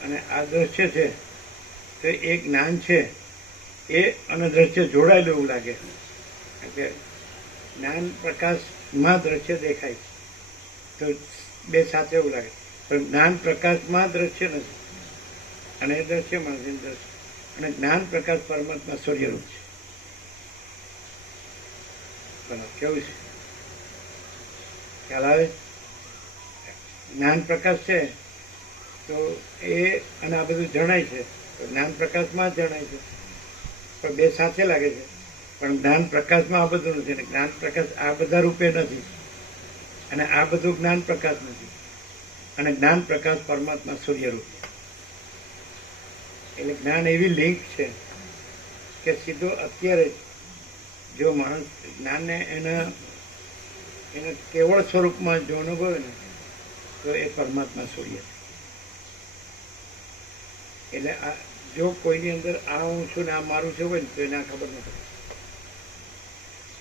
અને આ દ્રશ્ય છે તો એ જ્ઞાન છે એ અને દ્રશ્ય જોડાયેલું એવું લાગે. એટલે જ્ઞાન પ્રકાશમાં દ્રશ્ય દેખાય તો બે સાથે એવું લાગે, પણ જ્ઞાન પ્રકાશમાં દ્રશ્ય નથી અને એ દ્રશ્યમાં નથી દ્રશ્ય. અને જ્ઞાન પ્રકાશ પરમાત્મા સૂર્યરૂપ છે. બરાબર, કેવું છે? ખ્યાલ આવે? જ્ઞાન પ્રકાશ છે તો એ અને આ બધું જણાય છે તો જ્ઞાન પ્રકાશમાં જ જણાય છે, પણ બે સાથે લાગે છે. પણ જ્ઞાન પ્રકાશમાં આ બધું નથી, અને જ્ઞાન પ્રકાશ આ બધા રૂપે નથી, અને આ બધું જ્ઞાન પ્રકાશ નથી, અને જ્ઞાન પ્રકાશ પરમાત્મા સૂર્યરૂપ. એટલે જ્ઞાન એવી લિંક છે કે સીધો અત્યારે જો માણસ જ્ઞાનને એના કેવળ સ્વરૂપમાં જો અનુભવે ને તો એ પરમાત્મા સૂર્ય છે. એટલે આ જો કોઈની અંદર આ હું છું ને આ મારું છે હોય ને તો એને આ ખબર નથી,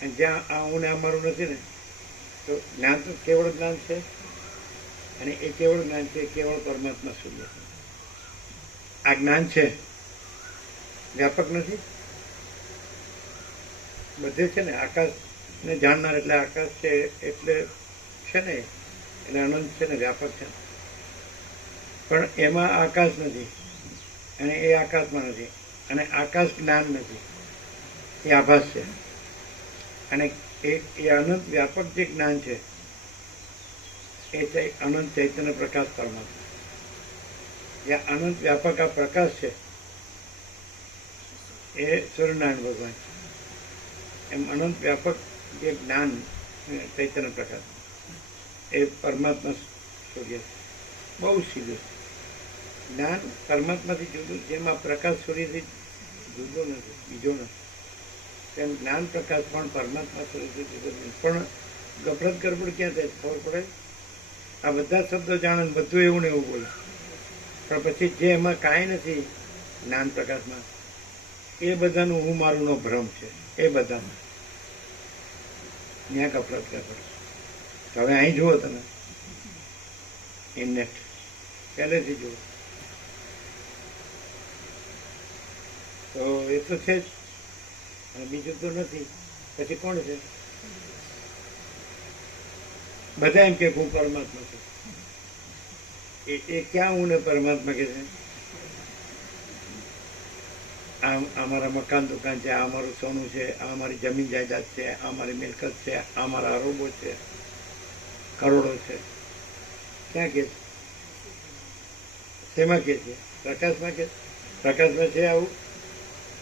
અને જ્યાં આ હું ને આ મારું નથી ને તો જ્ઞાન તો કેવળ જ્ઞાન છે, અને એ કેવળ જ્ઞાન છે કેવળ પરમાત્મા સૂર્ય. આ જ્ઞાન છે વ્યાપક નથી, બધે છે ને. આકાશ આકાશને જાણનાર એટલે આકાશ છે એટલે છે ને, એટલે અનંત છે ને, વ્યાપક છે. પણ એમાં આકાશ નથી, અને એ આકાશમાં નથી, અને આકાશ જ્ઞાન નથી, એ આભાસ છે. અને એ અનંત વ્યાપક જે જ્ઞાન છે એ અનંત ચૈતન્ય પ્રકાશ પરમાત્મા. જે અનંત વ્યાપક આ પ્રકાશ છે એ સૂર્યનારાયણ ભગવાન છે. એમ અનંત વ્યાપક જે જ્ઞાન ચૈતન્ય પ્રકાશ એ પરમાત્મા સૂર્ય છે. બહુ સીધું જ્ઞાન પરમાત્માથી જુદું, જેમાં પ્રકાશ સૂર્યથી જુદો નથી, બીજો નથી, તેમ જ્ઞાન પ્રકાશ પણ પરમાત્મા સૂર્યથી જુદો નથી. પણ ગફલત ગરબડ ક્યાં થાય ખબર પડે? આ બધા શબ્દો જાણે ને બધું એવું ને એવું બોલે, પણ પછી જે એમાં કાંઈ નથી જ્ઞાન પ્રકાશમાં, એ બધાનું હું મારુંનો ભ્રમ છે. એ બધામાં ત્યાં ગફલત ગરબડ. હવે અહીં જુઓ તમે ઇન્નેટ પહેલેથી જુઓ તો એ તો છે જ, અને બીજું તો નથી. પછી કોણ છે? બધા એમ કે હું પરમાત્મા છું. એ ક્યાં હું ને પરમાત્મા કે છે? આ મારા મકાન દુકાન છે, આ મારું સોનું છે, આ મારી જમીન જાયદાદ છે, આ મારી મિલકત છે, આ મારા અરબો છે, કરોડો છે. ક્યાં કે છે? શેમાં કે છે? પ્રકાશમાં કે? પ્રકાશમાં છે આવું?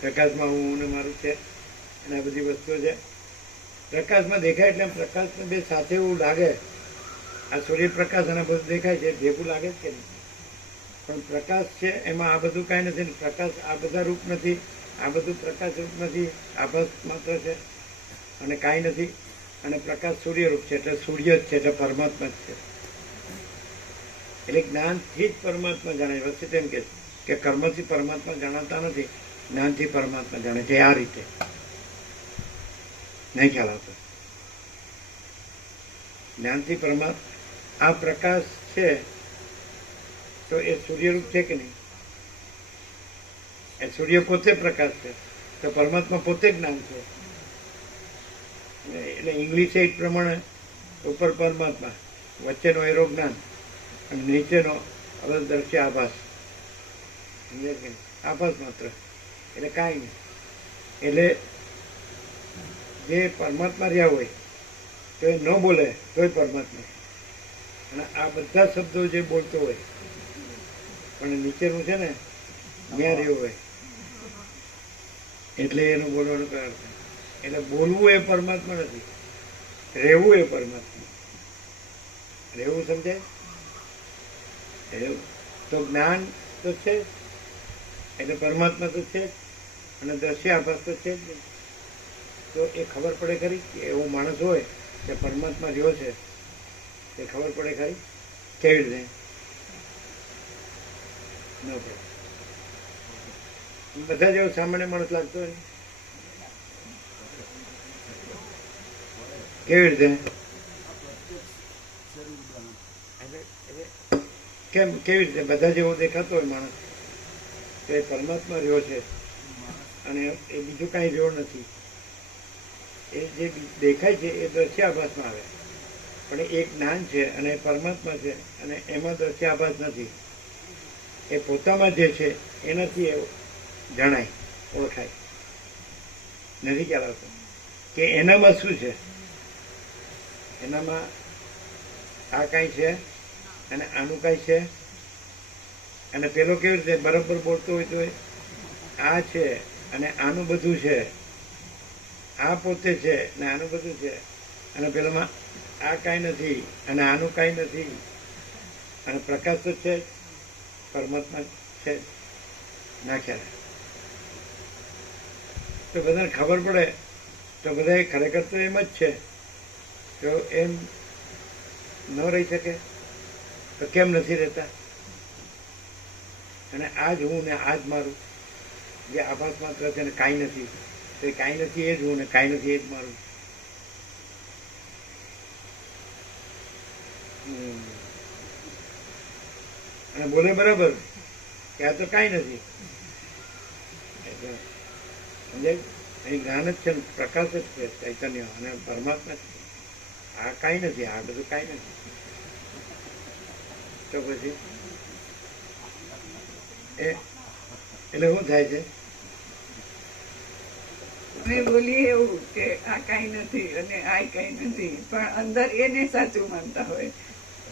પ્રકાશમાં હું ને મારું છે અને આ બધી વસ્તુઓ છે. પ્રકાશમાં દેખાય એટલે પ્રકાશને બે સાથે એવું લાગે, આ સૂર્યપ્રકાશ અને બધું દેખાય છે, ભેગું લાગે જ કે નહીં? પણ પ્રકાશ છે એમાં આ બધું કાંઈ નથી. પ્રકાશ આ બધા રૂપ નથી, આ બધું પ્રકાશ રૂપ નથી, આભાસ માત્ર છે અને કાંઈ નથી. અને પ્રકાશ સૂર્યરૂપ છે એટલે સૂર્ય જ છે, એટલે પરમાત્મા જ છે. એટલે જ્ઞાનથી જ પરમાત્મા જાણે. વચ્ચે તેમ કે કર્મથી પરમાત્મા જાણતા નથી, જ્ઞાનથી પરમાત્મા જાણે છે. આ રીતે નહીં ખ્યાલ આવતો. જ્ઞાનથી પરમાત્મા આ પ્રકાશ છે તો એ સૂર્યરૂપ છે કે નહીં? એ સૂર્ય પોતે પ્રકાશ છે, તો પરમાત્મા પોતે જ્ઞાન છે. એટલે ઇંગ્લિશ એ પ્રમાણે ઉપર પરમાત્મા, વચ્ચેનો એરો જ્ઞાન અને નીચેનો અવદર્શ્ય આભાસ. આભાસ માત્ર, એટલે કાંઈ નહીં. એટલે જે પરમાત્મા રહ્યા હોય તો એ ન બોલે તોય પરમાત્મા. અને આ બધા શબ્દો જે બોલતો હોય પણ નીચેનું છે ને ત્યાં રહ્યું હોય એટલે એનું બોલવાનું કારણ. એટલે બોલવું એ પરમાત્મા નથી, રહેવું એ પરમાત્મા. રહેવું સમજાય? રહેવું તો જ્ઞાન તો છે એટલે પરમાત્મા તો છે જ, અને દ્રશ્ય આભાસ તો છે જ. તો એ ખબર પડે ખરી કે એવો માણસ હોય કે પરમાત્મા રહ્યો છે, એ ખબર પડે ખરી? કેવી રીતે? ન પડે. બધા જેવો સામાન્ય માણસ લાગતો હોય કેવી રીતે? કેમ? કેવી રીતે? બધા જેવો દેખાતો હોય માણસ તો એ પરમાત્મા રહ્યો છે અને એ બીજું કાંઈ રહ્યો નથી. એ જે દેખાય છે એ દ્રશ્યાભાસમાં આવે, પણ એ જ્ઞાન છે અને એ પરમાત્મા છે અને એમાં દ્રશ્યાભાસ નથી. એ પોતામાં જે છે એનાથી એ જણાય, ઓળખાય. નથી ખ્યાલ આવતો કે એનામાં શું છે? એનામાં આ કાંઈ છે અને આનું કાંઈ છે. અને પેલો કેવી રીતે બરાબર બોલતો હોય તો આ છે અને આનું બધું છે, આ પોતે છે ને આનું બધું છે, અને પેલામાં આ કાંઈ નથી અને આનું કાંઈ નથી. અને પ્રકાશ તો છે, પરમાત્મા છે, ના ખ્યાલ. તો બધાને ખબર પડે તો બધા ખરેખર તો એમ જ છે. તો એમ ન રહી શકે તો કેમ નથી રહેતા? અને આ જ હું ને આ જ મારું, જે આભાસ માત્ર છે ને કાંઈ નથી, તો એ કાંઈ નથી એ જ હું ને કાંઈ નથી એ જ મારું. અને બોલે બરાબર કે આ તો કાંઈ નથી. સમજાય? અહીં જ્ઞાન જ છે ને, પ્રકાશ જ છે, ચૈતન્ય અને પરમાત્મા છે. આ કાંઈ નથી, આ બધું કાંઈ નથી. તો પછી એટલે શું થાય છે? અમે બોલીએ એવું કે આ કાંઈ નથી અને આ કાંઈ નથી, પણ અંદર એને સાચું માનતા હોય.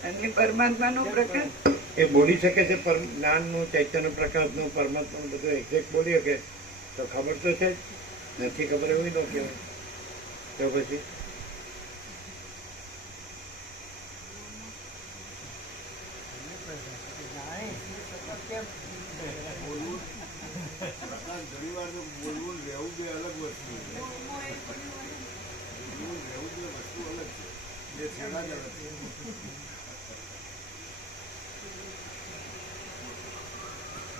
અને પરમાત્માનો પ્રકાશ એ બોલી શકે છે, જ્ઞાનનું, ચૈતન્ય પ્રકાશનું, પરમાત્માનું બધું એક્ઝેક્ટ બોલી શકે તો ખબર તો છે જ. નથી ખબર એવું ન કહેવાય. તો પછી પ્રકાશ ઘણી વાર તો બોલવું ને રહેવું બે અલગ વસ્તુ છે. બોલવું ને રહેવું બે વસ્તુ અલગ છે, બે છેડા જ અલગ છે.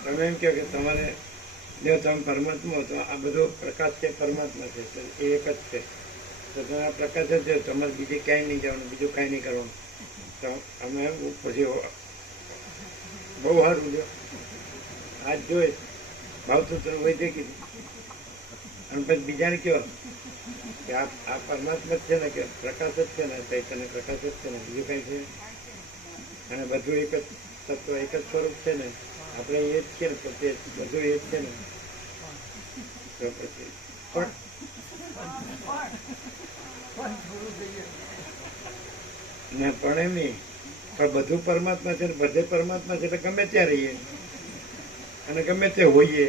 તમે એમ કહો કે તમારે જો તમે પરમાત્મા તો આ બધો પ્રકાશ છે, પરમાત્મા છે, તો એ એક જ છે. તો તમે આ પ્રકાશ જ છે, તમારે બીજે ક્યાંય નહીં જવાનું, બીજું કાંઈ નહીં કરવાનું. તો અમે પછી બહુ સારું જો આજ જોઈ ભાવસૂત્ર વૈદ્ય કીધું અને પછી બીજાને કહો કે આ પરમાત્મા જ છે ને, કે પ્રકાશ જ છે ને, ચૈતન્ય પ્રકાશ જ છે ને, બીજું કાંઈ છે. અને બધું એક જ તત્વ, એક જ સ્વરૂપ છે ને, આપણે એ જ છે ને, પોતે બધું એ જ છે ને. તો પછી પણ એમ નહીં, પણ બધું પરમાત્મા છે ને, બધે પરમાત્મા છે એટલે ગમે ત્યાં રહીએ અને ગમે તે હોઈએ.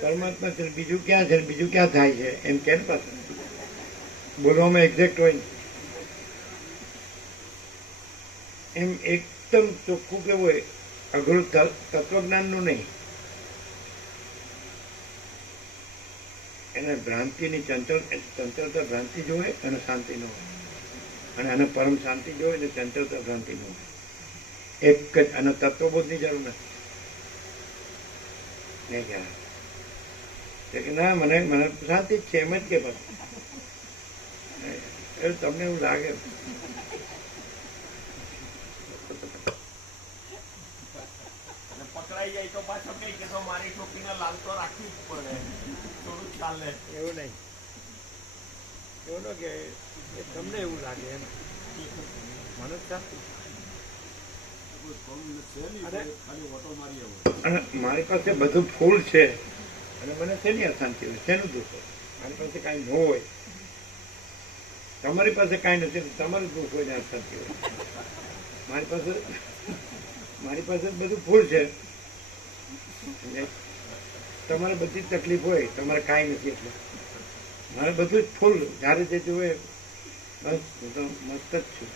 પરમાત્મા છે બીજું ક્યાં છે, બીજું ક્યાં થાય છે એમ કેમ પાછું બોલવામાં એક્ઝેક્ટ હોય એમ એકદમ ચોખ્ખું કેવું હોય, અઘરું તત્વજ્ઞાનનું નહીં. એને ભ્રાંતિની ચંચળતા ભ્રાંતિ જોવે અને શાંતિ ન હોય, અને આને પરમ શાંતિ જોવે ને ચંચળતા ભ્રાંતિ ન હોય. એક જ અને તત્વબોધની જરૂર નથી. કે ના મને શાંતિ જ છે એમ જ કે પાછું તમને એવું લાગે. પકડાઈ જાય તો પાછો કઈ કે તો મારી ટોપીને લાલ તો રાખવી જ પડે, થોડું ચાલે. એવું નહીં, એવું ન કે તમને એવું લાગે એમ. મને શાંતિ ખાલી ઓટો મારી આવો. અને મારી પાસે બધું ફૂલ છે અને મને શેની અશાંતિ હોય, શેનું દુઃખ હોય? મારી પાસે કાંઈ ન હોય, તમારી પાસે કાંઈ નથી, તમારું દુઃખ હોય ને અશાંતિ હોય. મારી પાસે બધું ફૂલ છે, તમારે બધી જ તકલીફ હોય, તમારે કાંઈ નથી એટલે મારે બધું જ ફૂલ. જ્યારે જે જોવે બસ હું તો મસ્ત જ છું.